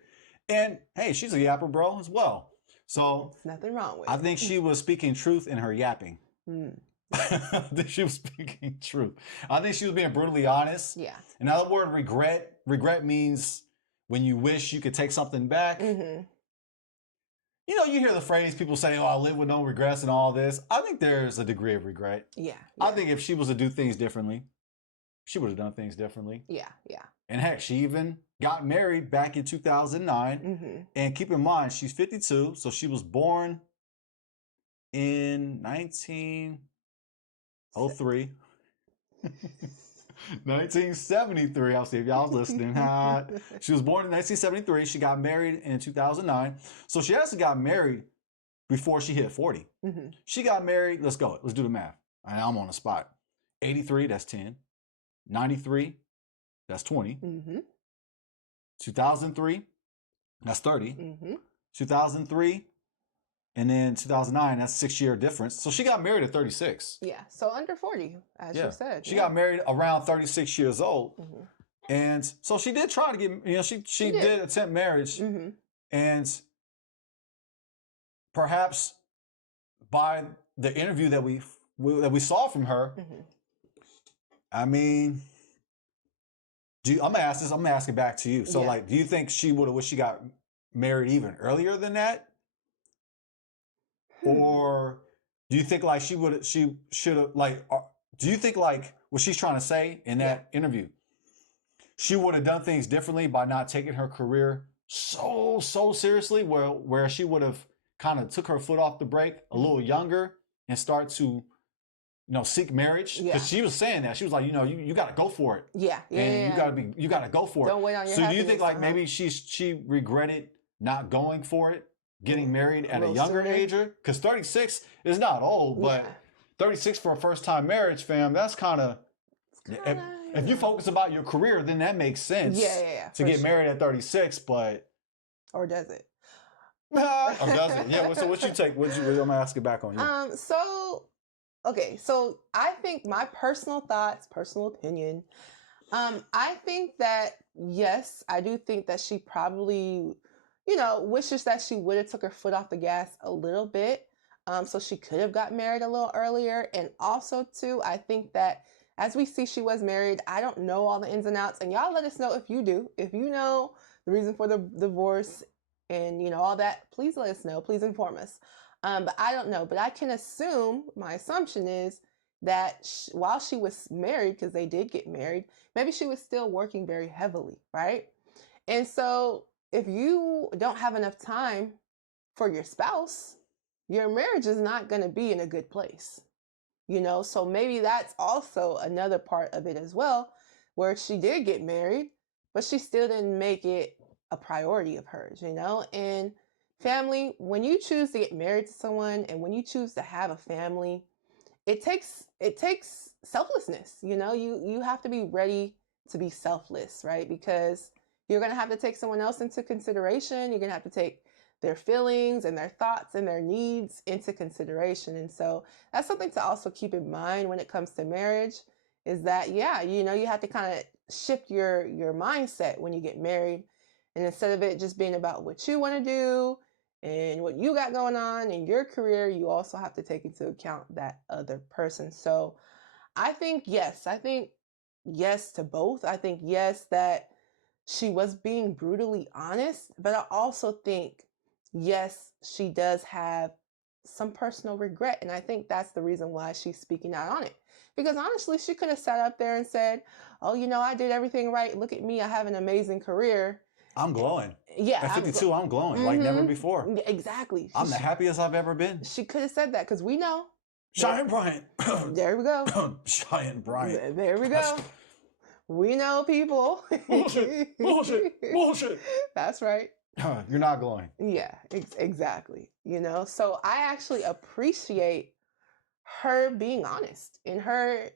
And hey, she's a yapper, bro, as well. So there's nothing wrong with it. I think she was speaking truth in her yapping. I think she was speaking truth. I think she was being brutally honest. Yeah. Another word, regret. Regret means when you wish you could take something back. You hear the phrase people say, "Oh, I live with no regrets" and all this. I think there's a degree of regret. Yeah. I think if she was to do things differently, she would have done things differently. Yeah. And heck, she even got married back in 2009. And keep in mind, she's 52, so she was born in 1903. 1973. I'll see if y'all was listening. She was born in 1973. She got married in 2009. So she actually got married before she hit 40. She got married. Let's go. Let's do the math. I'm on the spot. 83, that's 10. 93, that's 20. 2003, that's 30. 2003, and then 2009, that's a 6-year difference. So she got married at 36. Yeah, so under 40, as you said. She got married around 36 years old. And so she did try to get, she did attempt marriage. And perhaps by the interview that we saw from her, I mean, I'm gonna ask this. I'm gonna ask it back to you. So, do you think she would have wished she got married even earlier than that, or do you think she should have do you think what she's trying to say in that interview, she would have done things differently by not taking her career so seriously, where she would have kind of took her foot off the brake a little younger and start to, seek marriage? Yeah. Because she was saying that. She was like, you got to go for it. Yeah. And you got to go for it. Don't wait on your So do you think happiness, like maybe she regretted not going for it, getting married at a younger age? Because 36 is not old, but 36 for a first time marriage, fam, that's kind of, if you focus about your career, then that makes sense to get married at 36, but. Or does it? Or does it? Yeah, so what you take? I'm going to ask it back on you. So I think my personal thoughts, personal opinion, I think that, yes, I do think that she probably, wishes that she would have took her foot off the gas a little bit. So she could have got married a little earlier. And also, too, I think that as we see she was married, I don't know all the ins and outs. And y'all let us know if you do. If you know the reason for the divorce and, all that, please let us know. Please inform us. But I don't know. But I can assume, my assumption is that while she was married, because they did get married, maybe she was still working very heavily, right? And so if you don't have enough time for your spouse, your marriage is not going to be in a good place, So maybe that's also another part of it as well, where she did get married, but she still didn't make it a priority of hers, And family, when you choose to get married to someone and when you choose to have a family, it takes selflessness. You have to be ready to be selfless, right? Because you're going to have to take someone else into consideration. You're going to have to take their feelings and their thoughts and their needs into consideration. And so that's something to also keep in mind when it comes to marriage, is that, you have to kind of shift your mindset when you get married. And instead of it just being about what you want to do and what you got going on in your career, you also have to take into account that other person. So I think yes to both. I think yes, that she was being brutally honest, but I also think yes, she does have some personal regret. And I think that's the reason why she's speaking out on it. Because honestly, she could have sat up there and said, oh, I did everything right. Look at me. I have an amazing career. I'm glowing. Yeah. At 52, I'm glowing like never before. Exactly. I'm the happiest I've ever been. She could have said that because we know. Cheyenne Bryant. There we go. Cheyenne Bryant. There we go. We know people. Bullshit. That's right. You're not glowing. Yeah, exactly. So I actually appreciate her being honest and her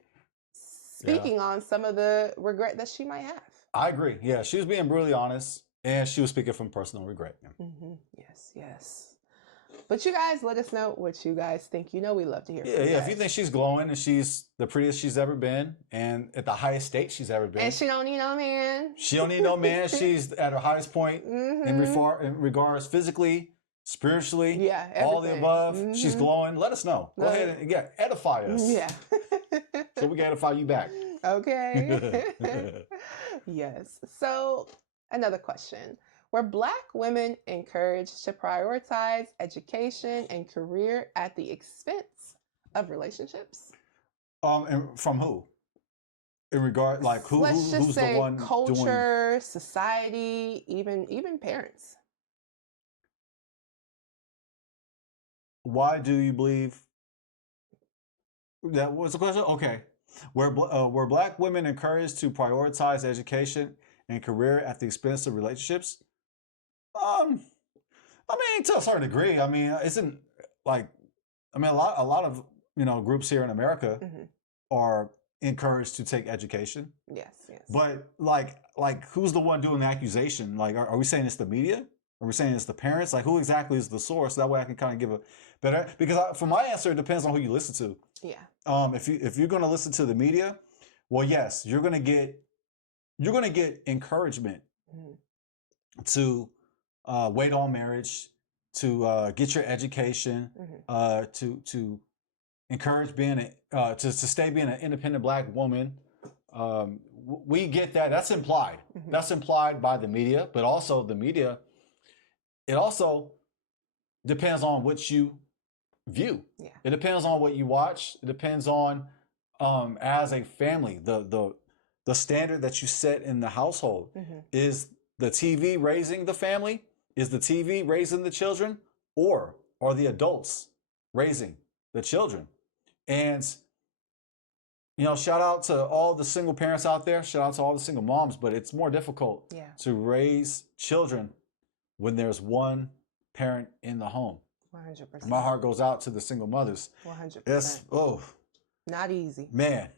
speaking on some of the regret that she might have. I agree. Yeah, she was being brutally honest, and she was speaking from personal regret. Yes. But you guys, let us know what you guys think. We love to hear from you guys. Yeah, if you think she's glowing and she's the prettiest she's ever been and at the highest state she's ever been. And she don't need no man. She don't need no man. She's at her highest point in regards physically, spiritually, all the above. She's glowing. Let us know. Go ahead and edify us. Yeah. So we can edify you back. Okay. Yes. So another question. Were Black women encouraged to prioritize education and career at the expense of relationships? And from who? In regard, like Let's just who's say the one culture, doing... society, even parents. Why do you believe that was the question? Okay. Were Black women encouraged to prioritize education and career at the expense of relationships? To a certain degree. Isn't like, a lot of groups here in America are encouraged to take education. Yes. But like who's the one doing the accusation? Like, are we saying it's the media? Are we saying it's the parents? Like, who exactly is the source? That way I can kind of give a better, because for my answer, it depends on who you listen to. Yeah. If you're going to listen to the media, well, yes, you're going to get encouragement to wait on marriage, to get your education, to encourage being to stay being an independent Black woman. We get that. That's implied. That's implied by the media, but also the media. It also depends on what you view. Yeah. It depends on what you watch. It depends on as a family, the standard that you set in the household. Is the TV raising the family? Is the TV raising the children, or are the adults raising the children? And shout out to all the single parents out there. Shout out to all the single moms, but it's more difficult to raise children when there's one parent in the home. 100%. My heart goes out to the single mothers. 100%. It's not easy. Man.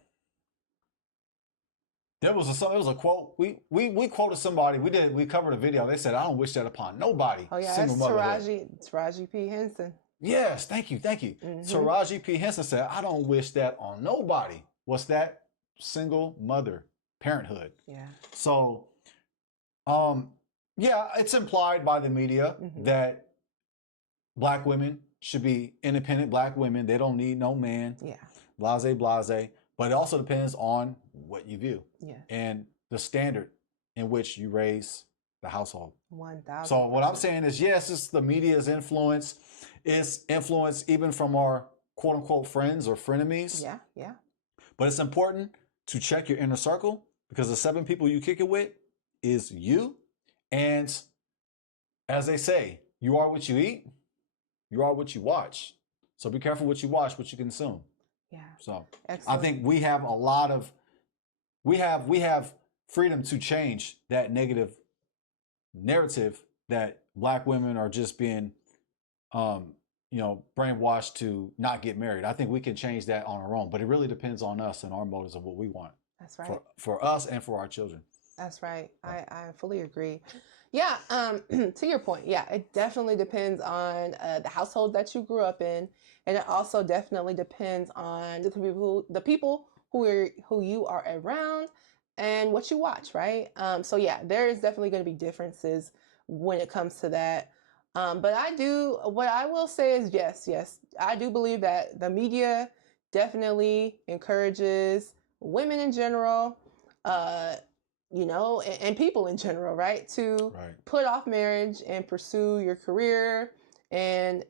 There was a quote. We quoted somebody. We covered a video. They said, "I don't wish that upon nobody." Oh yeah, single that's Taraji P. Henson. Yes, thank you. Taraji P. Henson said, "I don't wish that on nobody." What's that? Single mother parenthood. Yeah. So, yeah, it's implied by the media that Black women should be independent Black women. They don't need no man. Yeah. Blase, blase. But it also depends on what you view. Yeah. And the standard in which you raise the household. 1,000%. So what I'm saying is, yes, it's the media's influence. It's influence even from our quote unquote friends or frenemies. Yeah, yeah. But it's important to check your inner circle because the 7 people you kick it with is you. And as they say, you are what you eat, you are what you watch. So be careful what you watch, what you consume. Yeah. So excellent. I think we have a lot of we have freedom to change that negative narrative that Black women are just being brainwashed to not get married. I think we can change that on our own, but it really depends on us and our motives of what we want. That's right. For us and for our children. That's right. I fully agree. Yeah, to your point, yeah, it definitely depends on the household that you grew up in, and it also definitely depends on the people who you are around and what you watch, right? So yeah, there is definitely going to be differences when it comes to that. But what I will say is yes, I do believe that the media definitely encourages women in general, and people in general, right? To put off marriage and pursue your career. And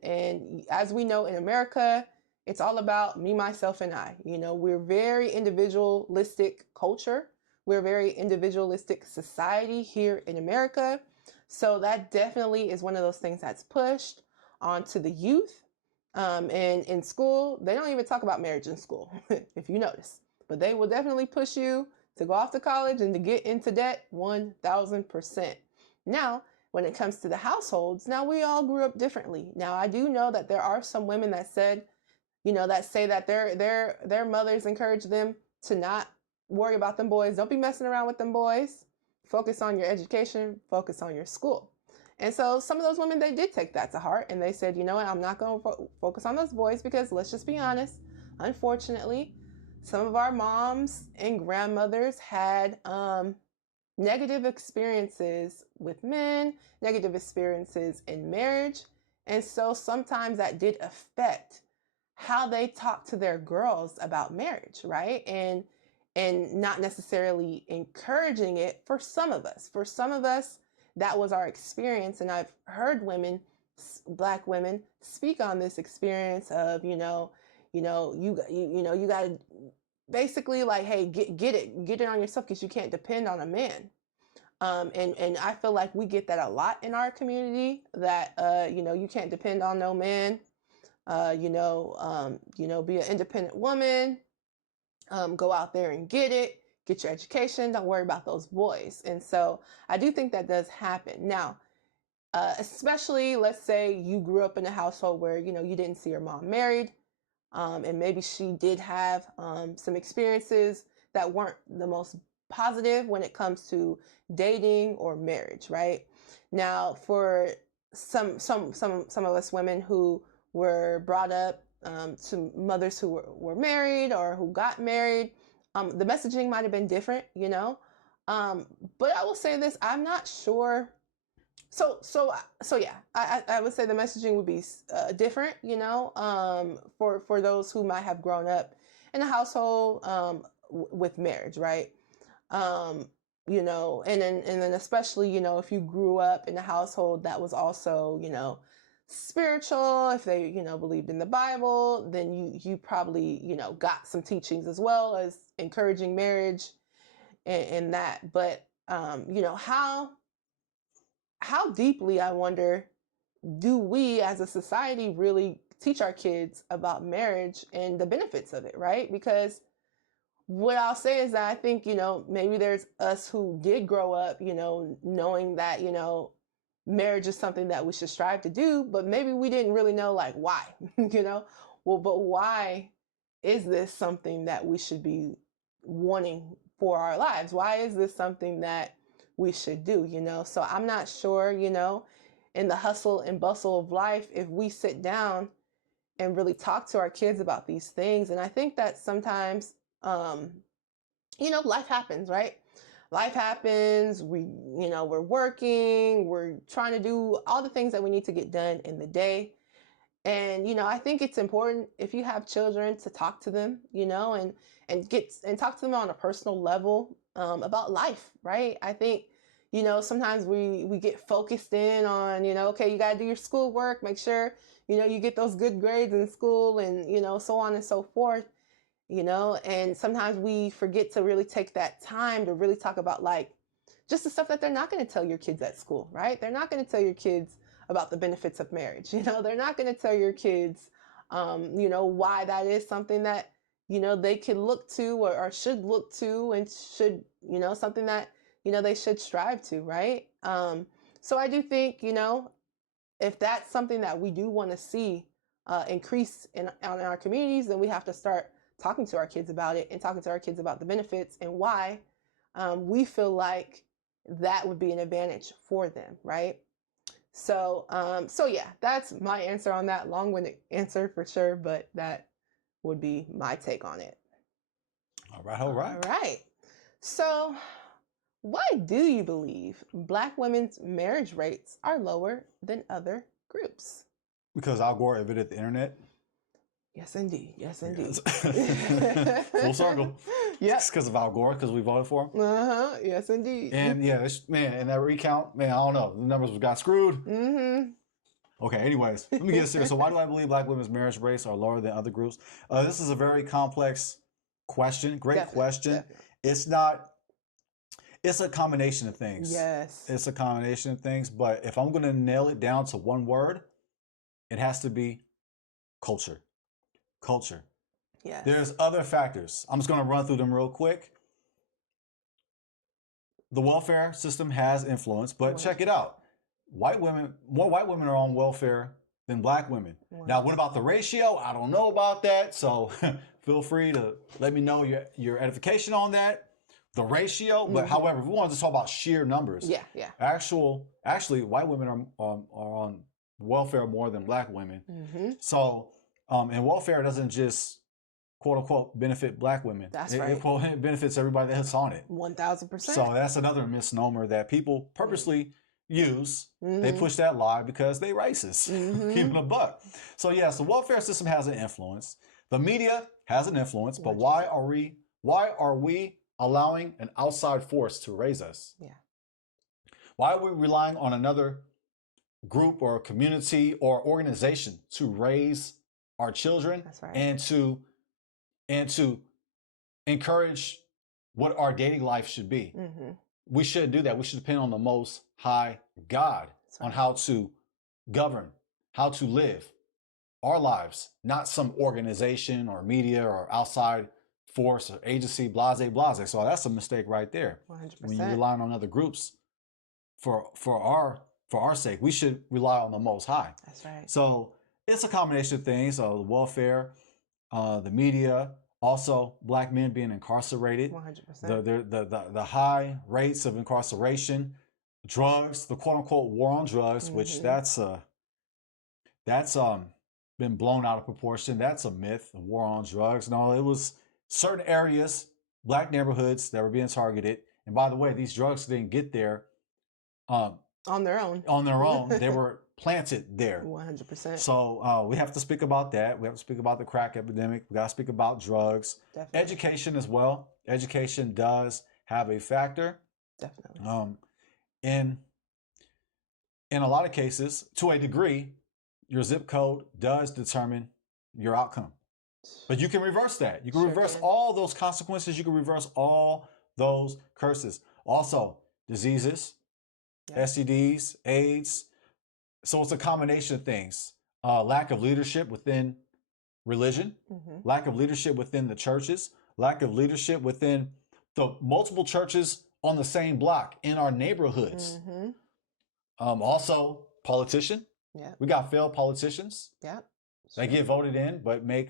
as we know in America, it's all about me, myself, and I. We're very individualistic culture. We're a very individualistic society here in America. So that definitely is one of those things that's pushed onto the youth. And in school, they don't even talk about marriage in school, if you notice. But they will definitely push you to go off to college and to get into debt 1,000%. Now, when it comes to the households, now we all grew up differently. Now, I do know that there are some women that say that their mothers encourage them to not worry about them boys. Don't be messing around with them boys. Focus on your education, focus on your school. And so some of those women, they did take that to heart and they said, you know what, I'm not going to focus on those boys because let's just be honest, unfortunately, some of our moms and grandmothers had negative experiences with men, negative experiences in marriage. And so sometimes that did affect how they talk to their girls about marriage, right? And not necessarily encouraging it for some of us. For some of us, that was our experience. And I've heard women, Black women, speak on this experience of, you got to basically like, hey, get it on yourself because you can't depend on a man. And I feel like we get that a lot in our community that, you can't depend on no man, be an independent woman, go out there and get your education. Don't worry about those boys. And so I do think that does happen. Now, especially let's say you grew up in a household where, you didn't see your mom married. And maybe she did have some experiences that weren't the most positive when it comes to dating or marriage, right? Now, for some of us women who were brought up to mothers who were married or who got married, the messaging might have been different, but I will say this, I'm not sure. So yeah, I would say the messaging would be different, for those who might have grown up in a household with marriage, right? And then especially, if you grew up in a household that was also, spiritual, if they, believed in the Bible, then you probably, got some teachings as well as encouraging marriage and that. But, how deeply, I wonder, do we as a society really teach our kids about marriage and the benefits of it, right? Because what I'll say is that I think, maybe there's us who did grow up, knowing that, marriage is something that we should strive to do, but maybe we didn't really know like why, Well, but why is this something that we should be wanting for our lives? Why is this something that we should do, So I'm not sure, in the hustle and bustle of life, if we sit down and really talk to our kids about these things. And I think that sometimes, life happens, right? Life happens. We're working, we're trying to do all the things that we need to get done in the day. And, I think it's important if you have children to talk to them, and talk to them on a personal level, about life, right? I think, sometimes we get focused in on, okay, you got to do your schoolwork, make sure, you get those good grades in school and, so on and so forth, and sometimes we forget to really take that time to really talk about like just the stuff that they're not going to tell your kids at school, right? They're not going to tell your kids about the benefits of marriage. They're not going to tell your kids, why that is something that, they could look to or should look to and should, something that, they should strive to, right? So I do think, if that's something that we do want to see increase in our communities, then we have to start talking to our kids about it and talking to our kids about the benefits and why we feel like that would be an advantage for them, right? So yeah, that's my answer on that. Long-winded answer for sure, but that would be my take on it. All right. All right. So why do you believe Black women's marriage rates are lower than other groups? Because Al Gore invented the internet. Yes, indeed. Yes, indeed. Full circle. Yeah. It's because of Al Gore, because we voted for him. Yes, indeed. And yeah, in that recount, I don't know. The numbers got screwed. Okay, anyways, let me get serious. So why do I believe Black women's marriage rates are lower than other groups? This is a very complex question. Great question. Definitely. It's a combination of things. Yes. It's a combination of things. But if I'm going to nail it down to one word, it has to be culture. Culture. Yes. There's other factors. I'm just going to run through them real quick. The welfare system has influence, but check it out. More white women are on welfare than Black women. Now, what about the ratio? I don't know about that. So feel free to let me know your edification on that. The ratio, but however, if we wanted to talk about sheer numbers, actually, white women are on welfare more than Black women. So, and welfare doesn't just quote unquote benefit Black women. That's right. It benefits everybody that's on it. 1000%. So that's another misnomer that people purposely use. They push that lie because they racist. Keep it a buck. So yes, the welfare system has an influence. The media has an influence, but why are we allowing an outside force to raise us? Yeah. Why are we relying on another group or community or organization to raise our children? That's right. and to encourage what our dating life should be? We shouldn't do that. We should depend on the Most High God on how to govern, how to live our lives, not some organization or media or outside force or agency, blase. So that's a mistake right there. 100%. When you're relying on other groups for our sake, we should rely on the Most High. That's right. So it's a combination of things. So the welfare, the media, also Black men being incarcerated, 100%. the high rates of incarceration, drugs, the quote unquote war on drugs, which that's been blown out of proportion. That's a myth, the war on drugs. No, it was certain areas, Black neighborhoods that were being targeted. And by the way, these drugs didn't get there on their own. They were planted there. 100%. So we have to speak about that. We have to speak about the crack epidemic. We got to speak about drugs. Definitely. Education as well. Education does have a factor. Definitely. In a lot of cases, to a degree, your zip code does determine your outcome. But you can reverse that. You can reverse all those consequences. You can reverse all those curses. Also, diseases, STDs, AIDS. So it's a combination of things. Lack of leadership within religion, lack of leadership within the churches. lack of leadership within the multiple churches on the same block in our neighborhoods. Mm-hmm. Also, politician. Yeah. We got failed politicians. Yeah. They get voted in, but make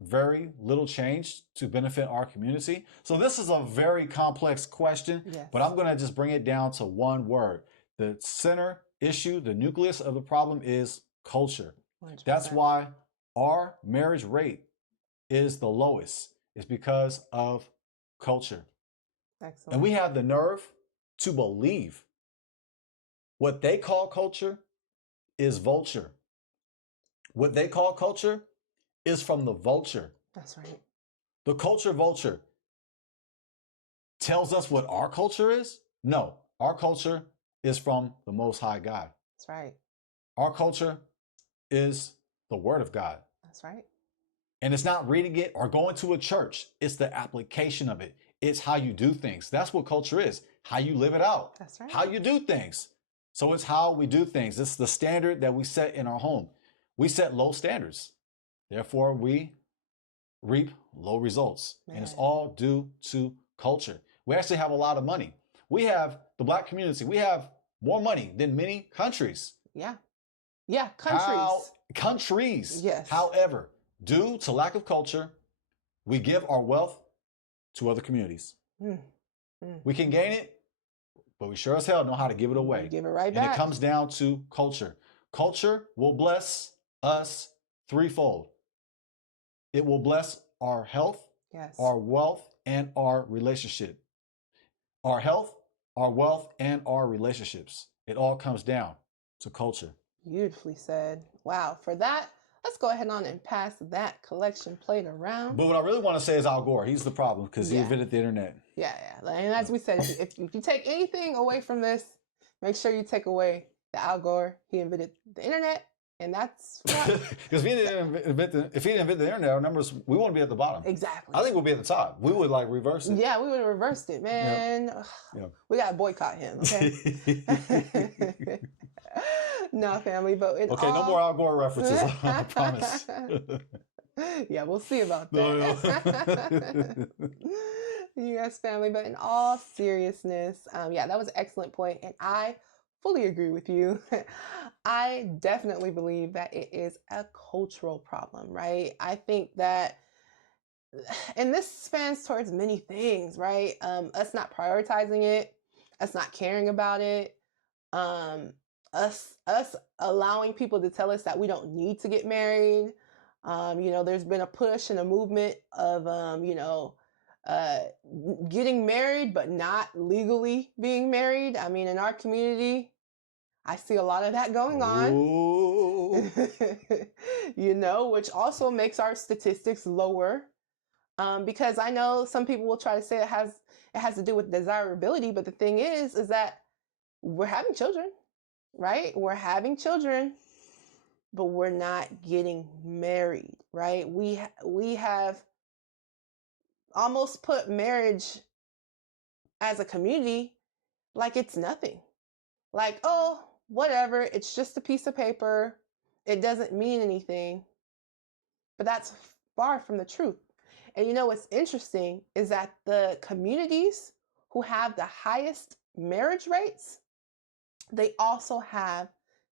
very little change to benefit our community. So this is a very complex question, Yes. but I'm going to just bring it down to one word. The center issue, the nucleus of the problem is culture. 100%. That's why our marriage rate is the lowest. It's because of culture. Excellent. And we have the nerve to believe what they call culture is vulture. What they call culture is from the vulture. That's right. The culture vulture tells us what our culture is? No, our culture is from the Most High God. That's right. Our culture is the Word of God. That's right. And it's not reading it or going to a church. It's the application of it. It's how you do things. That's what culture is. How you live it out. That's right. How you do things. So it's how we do things. It's the standard that we set in our home. We set low standards. Therefore, we reap low results. Man. And it's all due to culture. We actually have a lot of money. We have the Black community. We have more money than many countries. Yeah. Yeah. Countries. Countries. Yes. However, due to lack of culture, we give our wealth to other communities. We can gain it, but we sure as hell know how to give it away. Give it right and back. it comes down to culture. Culture will bless us threefold. It will bless our health, Yes. our wealth, and our relationship. Our health, our wealth, and our relationships. It all comes down to culture. Beautifully said. Wow. For that, let's go ahead on and pass that collection plate around. But what I really want to say is Al Gore. He's the problem because he invented the internet. Yeah, yeah. And as we said, if you take anything away from this, make sure you take away the Al Gore. He invented the internet, and that's because if he didn't invent the internet, our numbers, we wouldn't be at the bottom. Exactly. I think we'll be at the top. We would like reverse it. Yeah, we would have reversed it, man. Yep. We gotta boycott him. Okay. No, family, but no more Al Gore references. I promise. Yeah, we'll see about that. Yes, family, but in all seriousness, yeah, that was an excellent point, and I fully agree with you. I definitely believe that it is a cultural problem, right? I think that, and this spans towards many things, right? Us not prioritizing it, us not caring about it, us allowing people to tell us that we don't need to get married. There's been a push and a movement of, getting married, but not legally being married. I mean, in our community, I see a lot of that going on, which also makes our statistics lower. Because I know some people will try to say it has to do with desirability, but the thing is that we're having children, right? We're having children, but we're not getting married, right? We have almost put marriage as a community like it's nothing. Like, oh, whatever, it's just a piece of paper. It doesn't mean anything. But that's far from the truth. And what's interesting is that the communities who have the highest marriage rates, they also have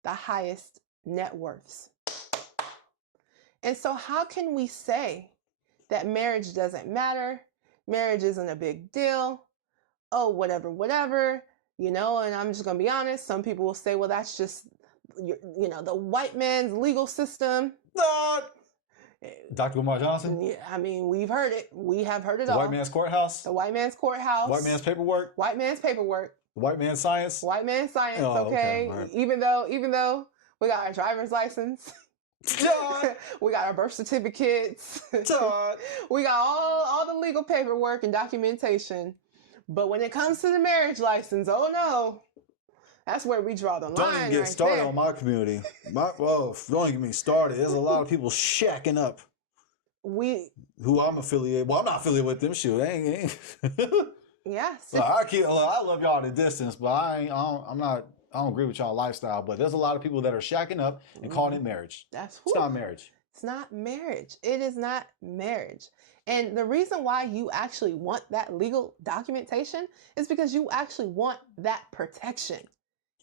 the highest net worths. And so how can we say that marriage doesn't matter? Marriage isn't a big deal. Oh, whatever, and I'm just going to be honest. Some people will say, well, that's just, the white man's legal system. Dr. Umar Johnson? Yeah, I mean, we've heard it. We have heard it the all. White man's courthouse? The white man's courthouse. White man's paperwork? White man's paperwork. The white man's science? White man's science, oh, okay? Right. Even though we got our driver's license. We got our birth certificates. We got all the legal paperwork and documentation. But when it comes to the marriage license, oh no. That's where we draw the line. Don't even get right started there. on my community. Don't get me started. There's a lot of people shacking up. Who I'm affiliated. Well, I'm not affiliated with them. Shoot, ain't. Yes. I love y'all at a distance, but I don't agree with y'all lifestyle. But there's a lot of people that are shacking up and calling it marriage. It's not marriage. It's not marriage. It is not marriage. And the reason why you actually want that legal documentation is because you actually want that protection.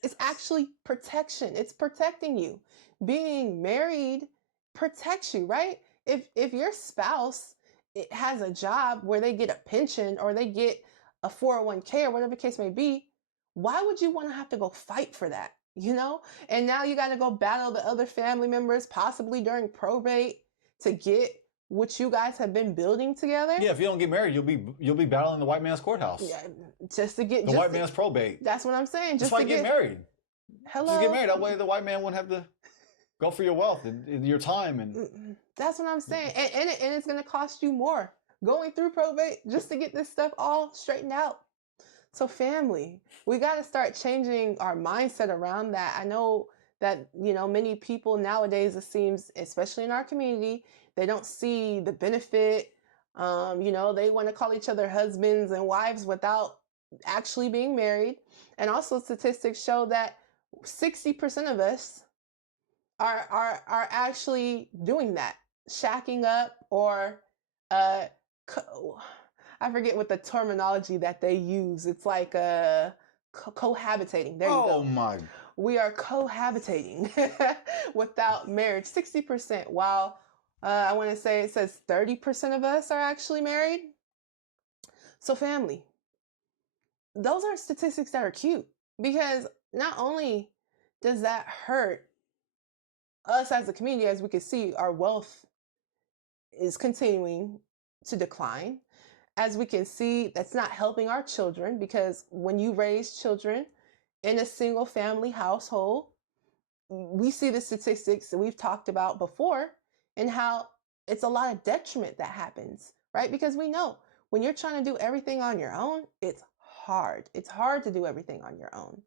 It's actually protection. It's protecting you. Being married protects you, right? If your spouse has a job where they get a pension or they get a 401k or whatever the case may be, why would you want to have to go fight for that? You know? And now you got to go battle the other family members, possibly during probate, to get what you guys have been building together. Yeah, if you don't get married, you'll be battling the white man's courthouse. Yeah, just to get the white man's probate. That's what I'm saying. That's why you get married. Hello. Just get married. That way the white man wouldn't have to go for your wealth and your time. And that's what I'm saying. And it's going to cost you more going through probate just to get this stuff all straightened out. So family, we got to start changing our mindset around that. I know that, you know, many people nowadays, it seems, especially in our community, they don't see the benefit. You know, they want to call each other husbands and wives without actually being married. And also statistics show that 60% of us are actually doing that, shacking up, or I forget what the terminology that they use. It's like cohabitating. There you go. Oh my! We are cohabitating without marriage. 60%. While I want to say it says 30% of us are actually married. So family, those are statistics that are cute, because not only does that hurt us as a community, as we can see, our wealth is continuing to decline. As we can see, that's not helping our children, because when you raise children in a single family household, we see the statistics that we've talked about before and how it's a lot of detriment that happens, right? Because we know when you're trying to do everything on your own, it's hard. It's hard to do everything on your own.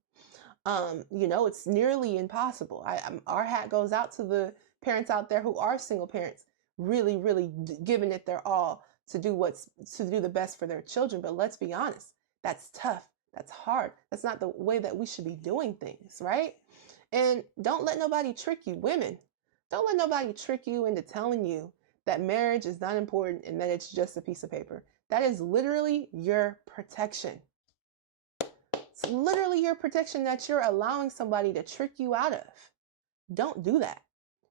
You know, it's nearly impossible. Our hat goes out to the parents out there who are single parents, really, really giving it their all to do the best for their children. But let's be honest, that's tough. That's hard. That's not the way that we should be doing things, right? And don't let nobody trick you, women. Don't let nobody trick you into telling you that marriage is not important and that it's just a piece of paper. That is literally your protection. It's literally your protection that you're allowing somebody to trick you out of. Don't do that.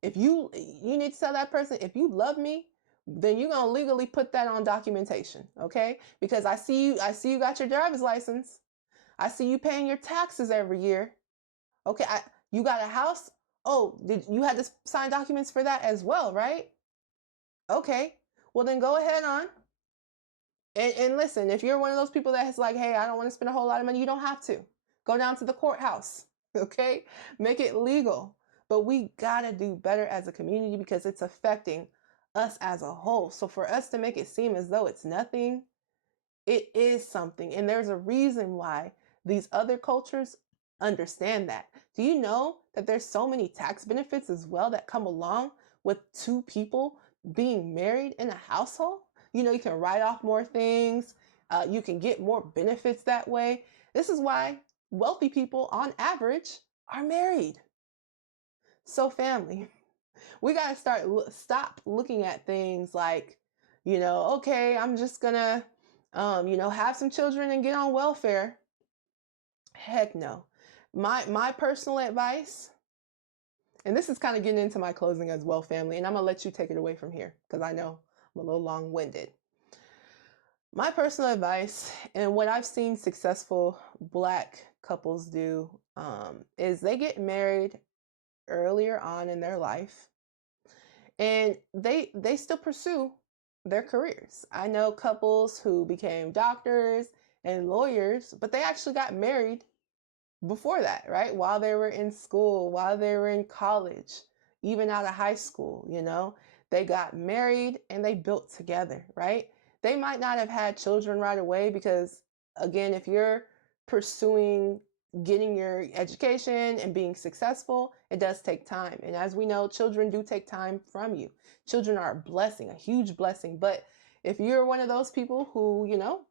If you need to tell that person, if you love me, then you're going to legally put that on documentation, okay? Because I see you got your driver's license. I see you paying your taxes every year. Okay, you got a house? Oh, you had to sign documents for that as well, right? Okay, well then go ahead on. And listen, if you're one of those people that's like, hey, I don't want to spend a whole lot of money, you don't have to. Go down to the courthouse, okay? Make it legal. But we gotta do better as a community, because it's affecting us as a whole. So for us to make it seem as though it's nothing, it is something. And there's a reason why these other cultures understand that. Do you know that there's so many tax benefits as well that come along with two people being married in a household? You know, you can write off more things. You can get more benefits that way. This is why wealthy people on average are married. So family, we got to stop looking at things like, you know, okay, I'm just gonna, you know, have some children and get on welfare. Heck no. My personal advice, and this is kind of getting into my closing as well, family, and I'm gonna let you take it away from here because I know I'm a little long-winded. My personal advice, and what I've seen successful Black couples do, is they get married earlier on in their life, and they still pursue their careers. I know couples who became doctors and lawyers, but they actually got married before that, right? While they were in school, while they were in college, even out of high school, you know, they got married and they built together, right? They might not have had children right away because, again, if you're pursuing getting your education and being successful, it does take time. And as we know, children do take time from you. Children are a blessing, a huge blessing. But if you're one of those people who, you know,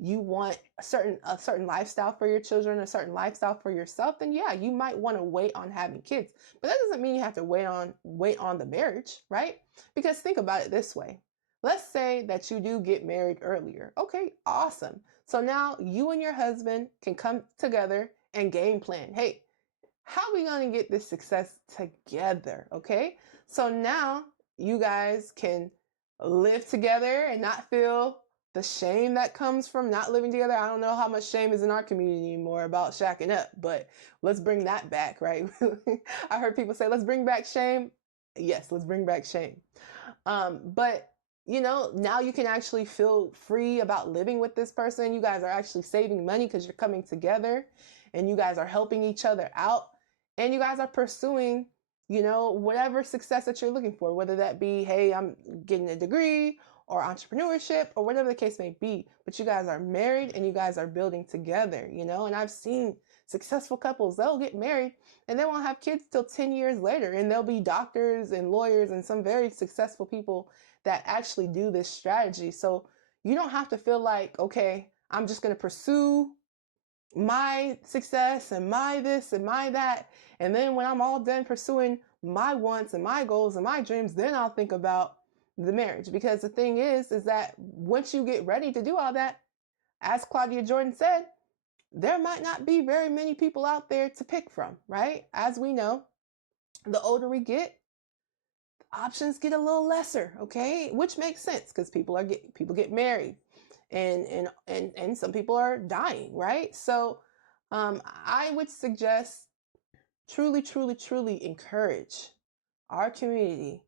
you want a certain lifestyle for your children, a certain lifestyle for yourself, then yeah, you might want to wait on having kids. But that doesn't mean you have to wait on the marriage, right? Because think about it this way. Let's say that you do get married earlier. Okay, awesome. So now you and your husband can come together and game plan. Hey, how are we going to get this success together? Okay. So now you guys can live together and not feel the shame that comes from not living together. I don't know how much shame is in our community anymore about shacking up, but let's bring that back, right? I heard people say, let's bring back shame. Yes, let's bring back shame. But now you can actually feel free about living with this person. You guys are actually saving money because you're coming together and you guys are helping each other out and you guys are pursuing, whatever success that you're looking for, whether that be, hey, I'm getting a degree or entrepreneurship or whatever the case may be. But you guys are married and you guys are building together, and I've seen successful couples, they'll get married and they won't have kids till 10 years later. And they'll be doctors and lawyers and some very successful people that actually do this strategy. So you don't have to feel like, okay, I'm just going to pursue my success and my this and my that. And then when I'm all done pursuing my wants and my goals and my dreams, then I'll think about the marriage. Because the thing is that once you get ready to do all that, as Claudia Jordan said, there might not be very many people out there to pick from, right? As we know, the older we get, options get a little lesser, okay? Which makes sense because people get married and some people are dying, right? So I would suggest truly encourage our community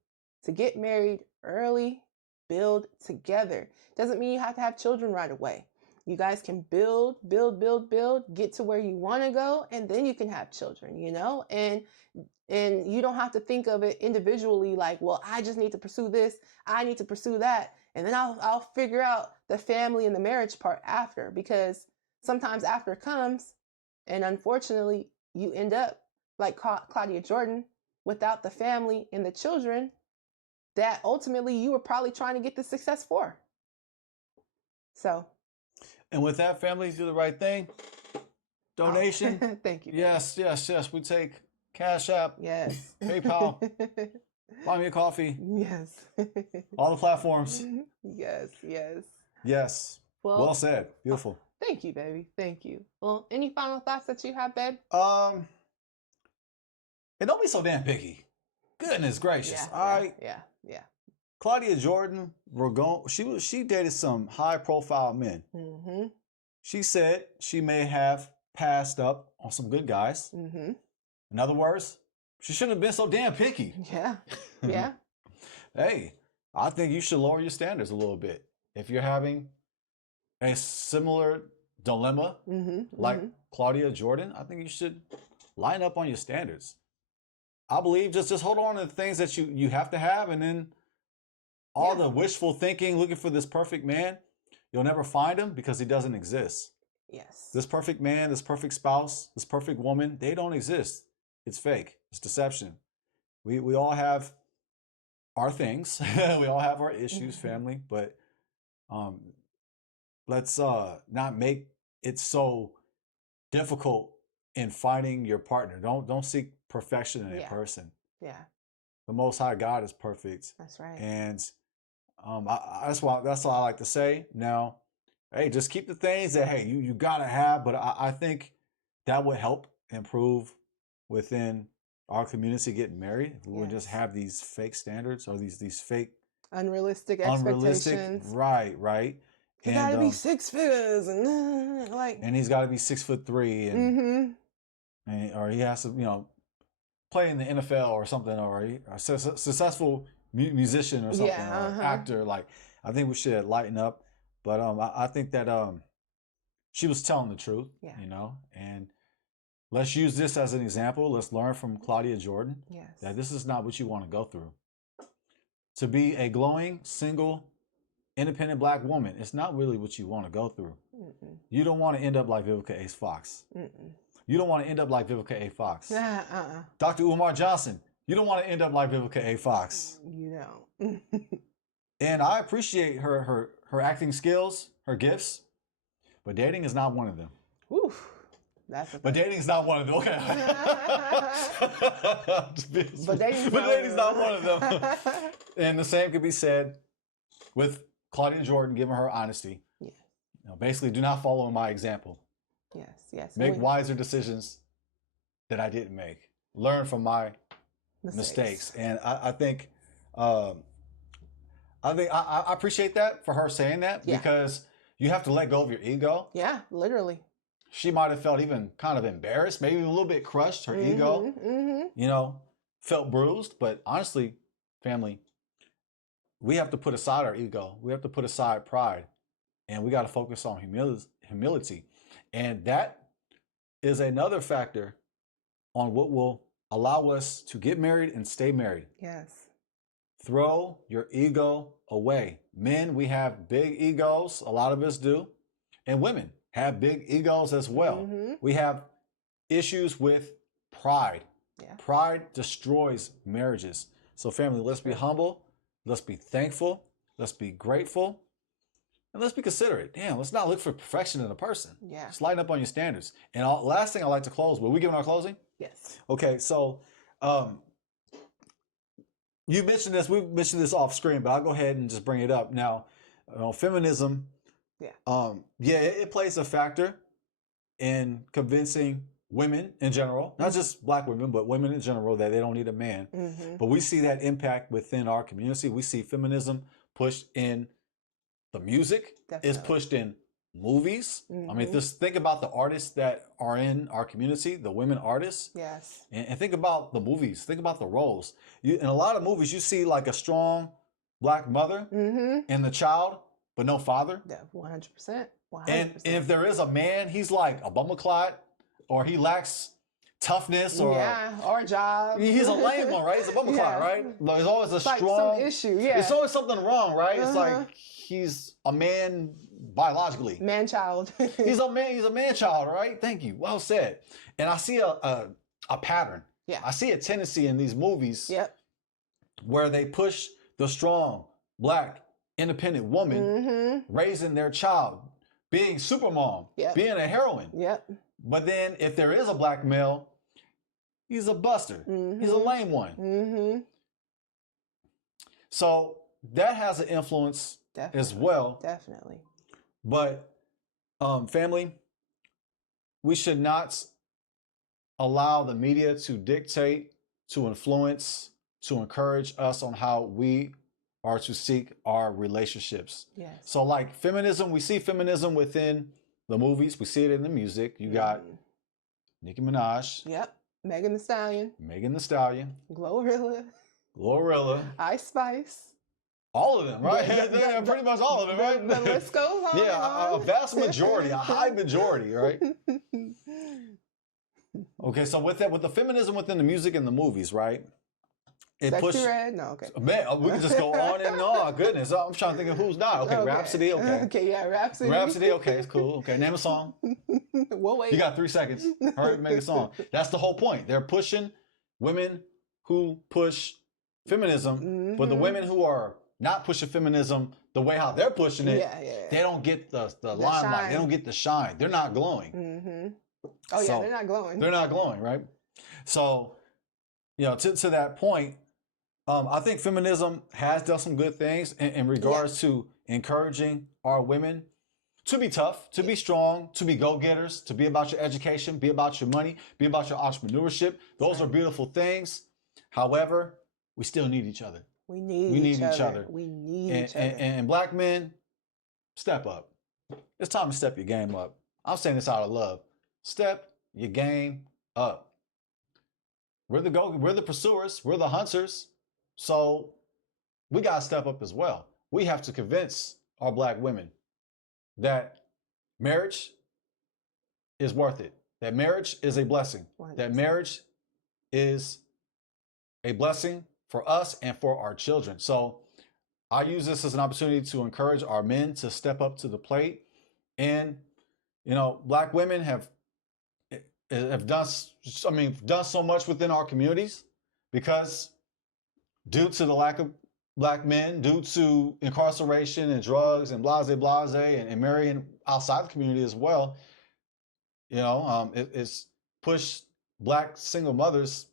to get married early, build together. Doesn't mean you have to have children right away. You guys can build, get to where you want to go, and then you can have children, and you don't have to think of it individually like, well, I just need to pursue this, I need to pursue that, and then I'll figure out the family and the marriage part after, because sometimes after comes, and unfortunately, you end up like Claudia Jordan without the family and the children that ultimately you were probably trying to get the success for. So. And with that, family, do the right thing. Donation. Oh. Thank you. Yes. We take Cash App. Yes. PayPal. Buy me a coffee. Yes. All the platforms. Yes. Well said. Beautiful. Thank you, baby. Thank you. Well, any final thoughts that you have, babe? And don't be so damn picky. Goodness gracious. Yeah. Claudia Jordan, she dated some high-profile men. Mm-hmm. She said she may have passed up on some good guys. Mm-hmm. In other words, she shouldn't have been so damn picky. Yeah. Hey, I think you should lower your standards a little bit. If you're having a similar dilemma like Claudia Jordan, I think you should line up on your standards. I believe just hold on to the things that you have to have, and then all the wishful thinking, looking for this perfect man, you'll never find him because he doesn't exist. Yes. This perfect man, this perfect spouse, this perfect woman, they don't exist. It's fake. It's deception. We all have our things. We all have our issues, family, but let's not make it so difficult in finding your partner. Don't seek perfection in a person. Yeah. The Most High God is perfect. That's right. And that's why I like to say. Now, hey, just keep the things that you gotta have. But I think that would help improve within our community getting married. If we would just have these fake standards or these fake unrealistic expectations. Right. You gotta be 6 figures and he's got to be 6'3" and or he has to play in the NFL or something, or a successful musician or something, or actor. Like, I think we should lighten up. But I think that she was telling the truth, and let's use this as an example. Let's learn from Claudia Jordan that this is not what you want to go through. To be a glowing, single, independent Black woman, it's not really what you want to go through. You don't want to end up like Vivica A. Fox. You don't want to end up like Vivica A. Fox. Dr. Umar Johnson, you don't want to end up like Vivica A. Fox. You know. And I appreciate her acting skills, her gifts. But dating is not one of them. Oof. That's a But dating is not one of them. Okay. But dating's not one of them. And the same could be said with Claudia Jordan, giving her honesty. Yes. Basically, do not follow my example. Yes. Make wiser decisions that I didn't make. Learn from my mistakes. And I think I appreciate that for her saying that, because you have to let go of your ego. Yeah, literally. She might have felt even kind of embarrassed, maybe a little bit crushed, her ego, felt bruised. But honestly, family, we have to put aside our ego. We have to put aside pride, and we got to focus on humility. And that is another factor on what will allow us to get married and stay married. Yes. Throw your ego away. Men, we have big egos. A lot of us do. And women have big egos as well. We have issues with pride. Yeah. Pride destroys marriages. So family, let's be humble. Let's be thankful. Let's be grateful. And let's be considerate. Damn, let's not look for perfection in a person. Yeah. Just lighten up on your standards. And last thing I like to close with, we giving our closing? Yes. Okay, so you mentioned this. We mentioned this off screen, but I'll go ahead and just bring it up now. Feminism. Yeah. It plays a factor in convincing women in general, not just black women, but women in general, that they don't need a man. But we see that impact within our community. We see feminism pushed in the music. Definitely. It's pushed in movies. I mean, just think about the artists that are in our community, the women artists. Yes. And think about the movies. Think about the roles. In a lot of movies, you see like a strong black mother and the child, but no father. Yeah, 100%. 100%. And if there is a man, he's like a bumaclot, or he lacks toughness, or or a job. He's a lame one, right? He's a bumaclot, right? But there's always a strong some issue. Yeah. There's always something wrong, right? It's like he's a man biologically. Man child. He's a man child, right? Thank you. Well said. And I see a pattern. Yeah. I see a tendency in these movies Yep. where they push the strong, black, independent woman raising their child, being supermom, being a heroine. Yep. But then if there is a black male, he's a buster. He's a lame one. So that has an influence as well. Definitely. But family, we should not allow the media to dictate, to influence, to encourage us on how we are to seek our relationships. Yes. So like feminism, we see feminism within the movies. We see it in the music. You got Nicki Minaj. Yep. Megan Thee Stallion. Megan Thee Stallion. Glorilla. Ice Spice. All of them, right? Pretty much all of them, right? The list goes on. Yeah, a vast majority, a high majority, right? Okay, so with the feminism within the music and the movies, right? Sexy Red? No, okay. Man, we can just go on and on. Goodness, I'm trying to think of who's not. Okay, Rhapsody, okay. Okay, yeah, Rhapsody. Rhapsody, okay, it's cool. Okay, name a song. We'll wait. You got 3 seconds. Hurry, make a song. That's the whole point. They're pushing women who push feminism, but the women who are not pushing feminism the way how they're pushing it, they don't get the limelight. Shine. They don't get the shine. They're not glowing. Oh, yeah, they're not glowing. They're not glowing, right? So, to that point, I think feminism has done some good things in regards to encouraging our women to be tough, to be strong, to be go-getters, to be about your education, be about your money, be about your entrepreneurship. Those are beautiful things. However, we still need each other. We need each other. We need each other. And black men, step up. It's time to step your game up. I'm saying this out of love. Step your game up. We're the pursuers. We're the hunters. So we got to step up as well. We have to convince our black women that marriage is worth it. That marriage is a blessing. 100%. That marriage is a blessing for us and for our children. So I use this as an opportunity to encourage our men to step up to the plate. And, black women have done so much within our communities because due to the lack of black men due to incarceration and drugs and blase and marrying outside the community as well. It's pushed black single mothers,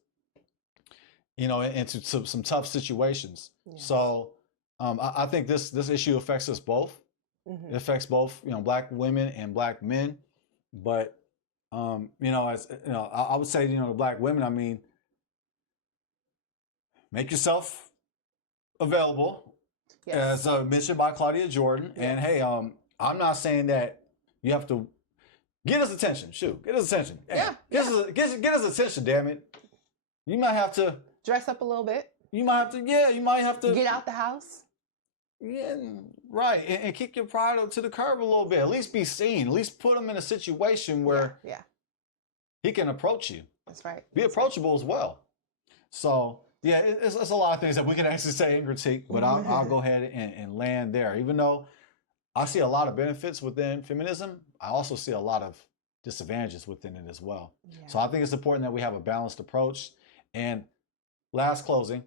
into some tough situations. Yes. So I think this issue affects us both. It affects both, black women and black men. But I would say, the black women, I mean, make yourself available, Yes. as mentioned by Claudia Jordan. Yes. And hey, I'm not saying that you have to get his attention. Shoot, get his attention. Hey, get his attention. Damn it! You might have to dress up a little bit. You might have to. Yeah, you might have to get out the house. Yeah, right. And kick your pride up to the curb a little bit. At least be seen. At least put him in a situation where he can approach you. That's right. Be approachable as well. So yeah, it's a lot of things that we can actually say and critique, but I'll go ahead and land there. Even though I see a lot of benefits within feminism, I also see a lot of disadvantages within it as well. Yeah. So I think it's important that we have a balanced approach. And last closing,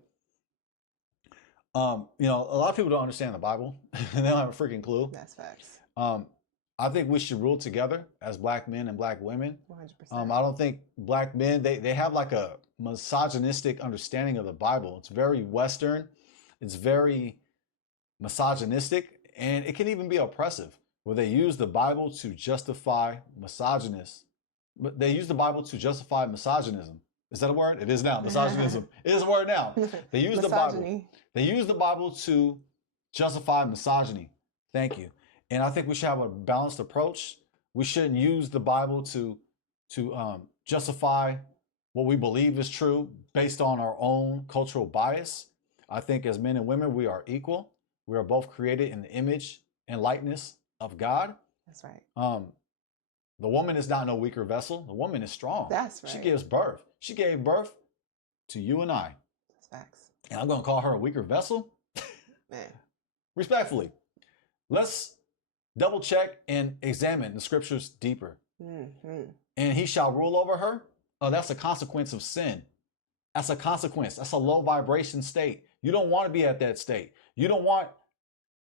a lot of people don't understand the Bible. They don't have a freaking clue. That's facts. I think we should rule together as black men and black women. 100%. I don't think black men, they have like a misogynistic understanding of the Bible. It's very Western. It's very misogynistic. And it can even be oppressive, where they use the Bible to justify misogynist. But they use the Bible to justify misogynism. Is that a word? It is now. Misogynism. It is a word now. They use the Bible. They use the Bible to justify misogyny. Thank you. And I think we should have a balanced approach. We shouldn't use the Bible to justify what we believe is true based on our own cultural bias. I think as men and women, we are equal. We are both created in the image and likeness of God. That's right. The woman is not no weaker vessel. The woman is strong. That's right. She gives birth. She gave birth to you and I. That's facts. And I'm going to call her a weaker vessel? Man. Respectfully, let's double check and examine the scriptures deeper. And he shall rule over her. Oh, that's a consequence of sin. That's a consequence. That's a low vibration state. You don't want to be at that state. You don't want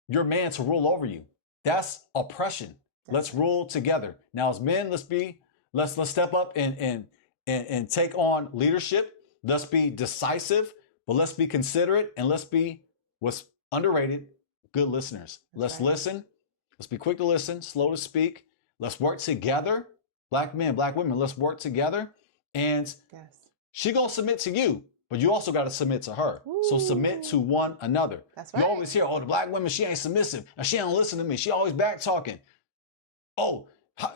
your man to rule over you. That's oppression. Let's rule together. Now, as men, let's step up and take on leadership. Let's be decisive, but let's be considerate, and let's be what's underrated, good listeners. Let's listen. Let's be quick to listen, slow to speak. Let's work together. Black men, black women, let's work together. And she gonna submit to you, but you also got to submit to her. Ooh. So submit to one another. That's right. You always hear, oh, the black woman, she ain't submissive, and she don't listen to me. She always back talking. Oh,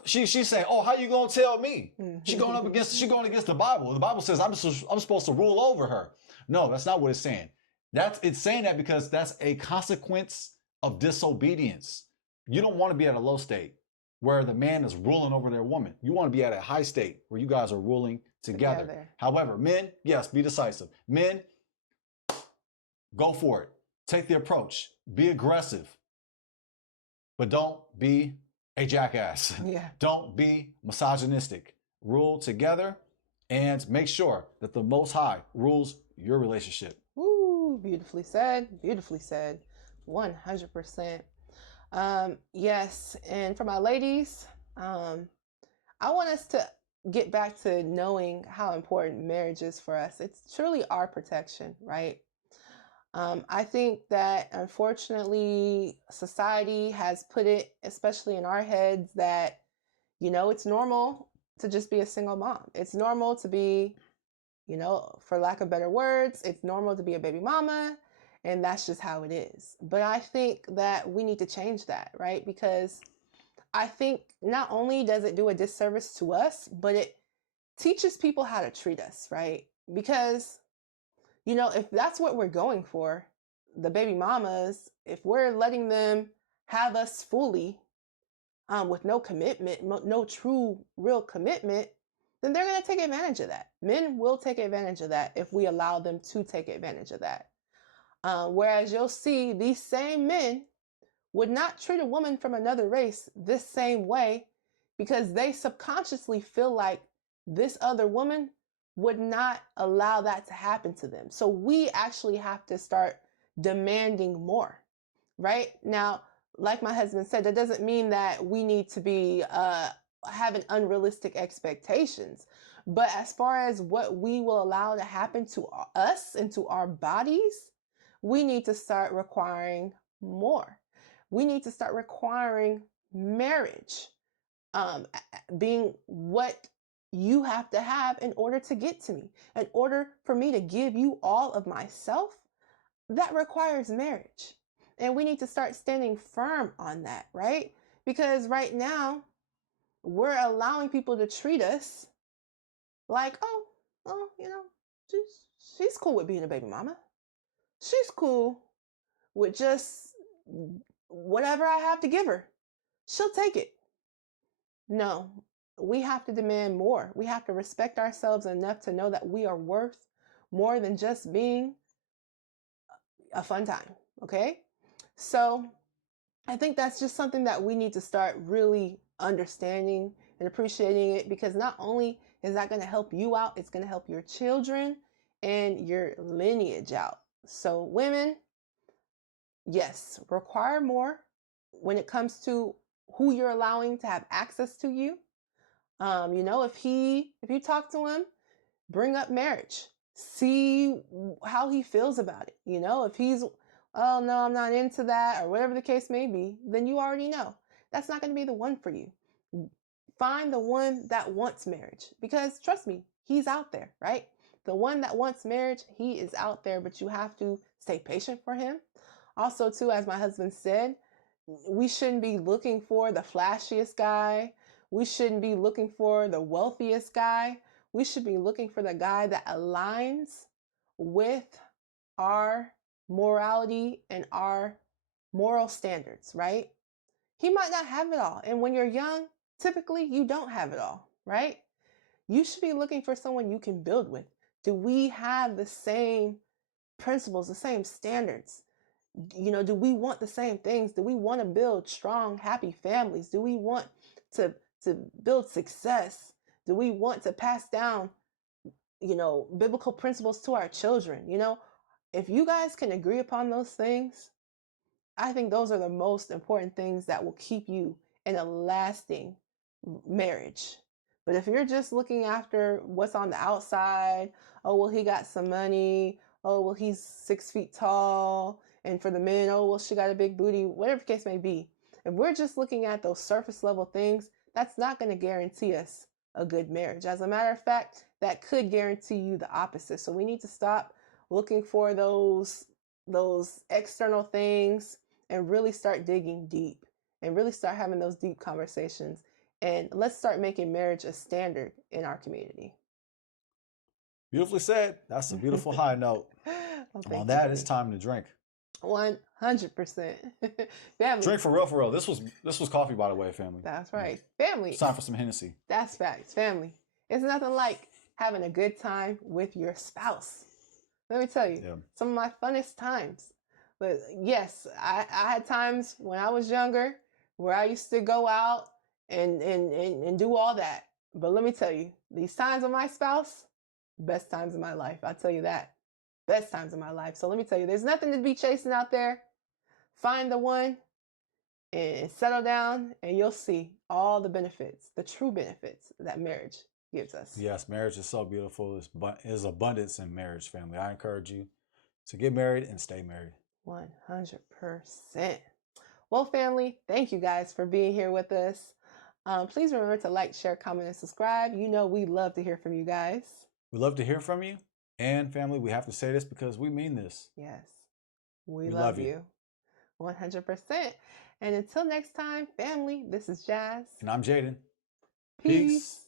she's saying, oh, how you gonna tell me? She going against the Bible. The Bible says I'm supposed to rule over her. No, that's not what it's saying. It's saying that because that's a consequence of disobedience. You don't want to be at a low state where the man is ruling over their woman. You want to be at a high state where you guys are ruling together. However, men, yes, be decisive. Men, go for it. Take the approach. Be aggressive. But don't be a jackass. Yeah. Don't be misogynistic. Rule together and make sure that the Most High rules your relationship. Ooh, beautifully said. Beautifully said. 100%. Yes. And for my ladies, I want us to get back to knowing how important marriage is for us. It's truly our protection, right? I think that unfortunately society has put it, especially in our heads, that, it's normal to just be a single mom. It's normal to be, for lack of better words, it's normal to be a baby mama, and that's just how it is. But I think that we need to change that, right? Because I think not only does it do a disservice to us, but it teaches people how to treat us, right? Because if that's what we're going for, the baby mamas, if we're letting them have us fully with no commitment, no true, real commitment, then they're going to take advantage of that. Men will take advantage of that if we allow them to take advantage of that. Whereas you'll see these same men would not treat a woman from another race this same way because they subconsciously feel like this other woman would not allow that to happen to them. So we actually have to start demanding more, right? Now, like my husband said, that doesn't mean that we need to be having unrealistic expectations. But as far as what we will allow to happen to us and to our bodies, we need to start requiring more. We need to start requiring marriage being what you have to have in order to get to me. In order for me to give you all of myself, that requires marriage. And we need to start standing firm on that, right? Because right now, we're allowing people to treat us like, oh, she's cool with being a baby mama. She's cool with just whatever I have to give her. She'll take it. No, we have to demand more. We have to respect ourselves enough to know that we are worth more than just being a fun time. Okay? So I think that's just something that we need to start really understanding and appreciating it, because not only is that going to help you out, it's going to help your children and your lineage out. So women, yes, require more when it comes to who you're allowing to have access to you. If you talk to him, bring up marriage. See how he feels about it. If he's, oh no, I'm not into that, or whatever the case may be, then you already know that's not going to be the one for you. Find the one that wants marriage, because trust me, he's out there, right? The one that wants marriage, he is out there, but you have to stay patient for him. Also, too, as my husband said, we shouldn't be looking for the flashiest guy. We shouldn't be looking for the wealthiest guy. We should be looking for the guy that aligns with our morality and our moral standards, right? He might not have it all. And when you're young, typically you don't have it all, right? You should be looking for someone you can build with. Do we have the same principles, the same standards? Do we want the same things? Do we want to build strong, happy families? Do we want to build success? Do we want to pass down, biblical principles to our children? If you guys can agree upon those things, I think those are the most important things that will keep you in a lasting marriage. But if you're just looking after what's on the outside, oh, well, he got some money. Oh, well, he's 6 feet tall. And for the men, oh, well, she got a big booty, whatever the case may be. If we're just looking at those surface level things, that's not going to guarantee us a good marriage. As a matter of fact, that could guarantee you the opposite. So we need to stop looking for those external things and really start digging deep and really start having those deep conversations. And let's start making marriage a standard in our community. Beautifully said. That's a beautiful high note. Well, on that, it's time to drink. 100%. Family. Drink for real. This was coffee, by the way, family. That's right. Family. It's time for some Hennessy. That's facts. Family. It's nothing like having a good time with your spouse. Let me tell you, some of my funnest times. But yes, I had times when I was younger where I used to go out and do all that. But let me tell you, these times with my spouse, best times of my life. I'll tell you that. Best times of my life. So let me tell you, there's nothing to be chasing out there. Find the one and settle down, and you'll see all the benefits, the true benefits that marriage gives us. Yes, marriage is so beautiful. There's abundance in marriage, family. I encourage you to get married and stay married. 100%. Well, family, thank you guys for being here with us. Please remember to like, share, comment, and subscribe. We love to hear from you guys. We love to hear from you. And family, we have to say this because we mean this. Yes. We love you. 100%. And until next time, family, this is Jazz. And I'm Jaden. Peace.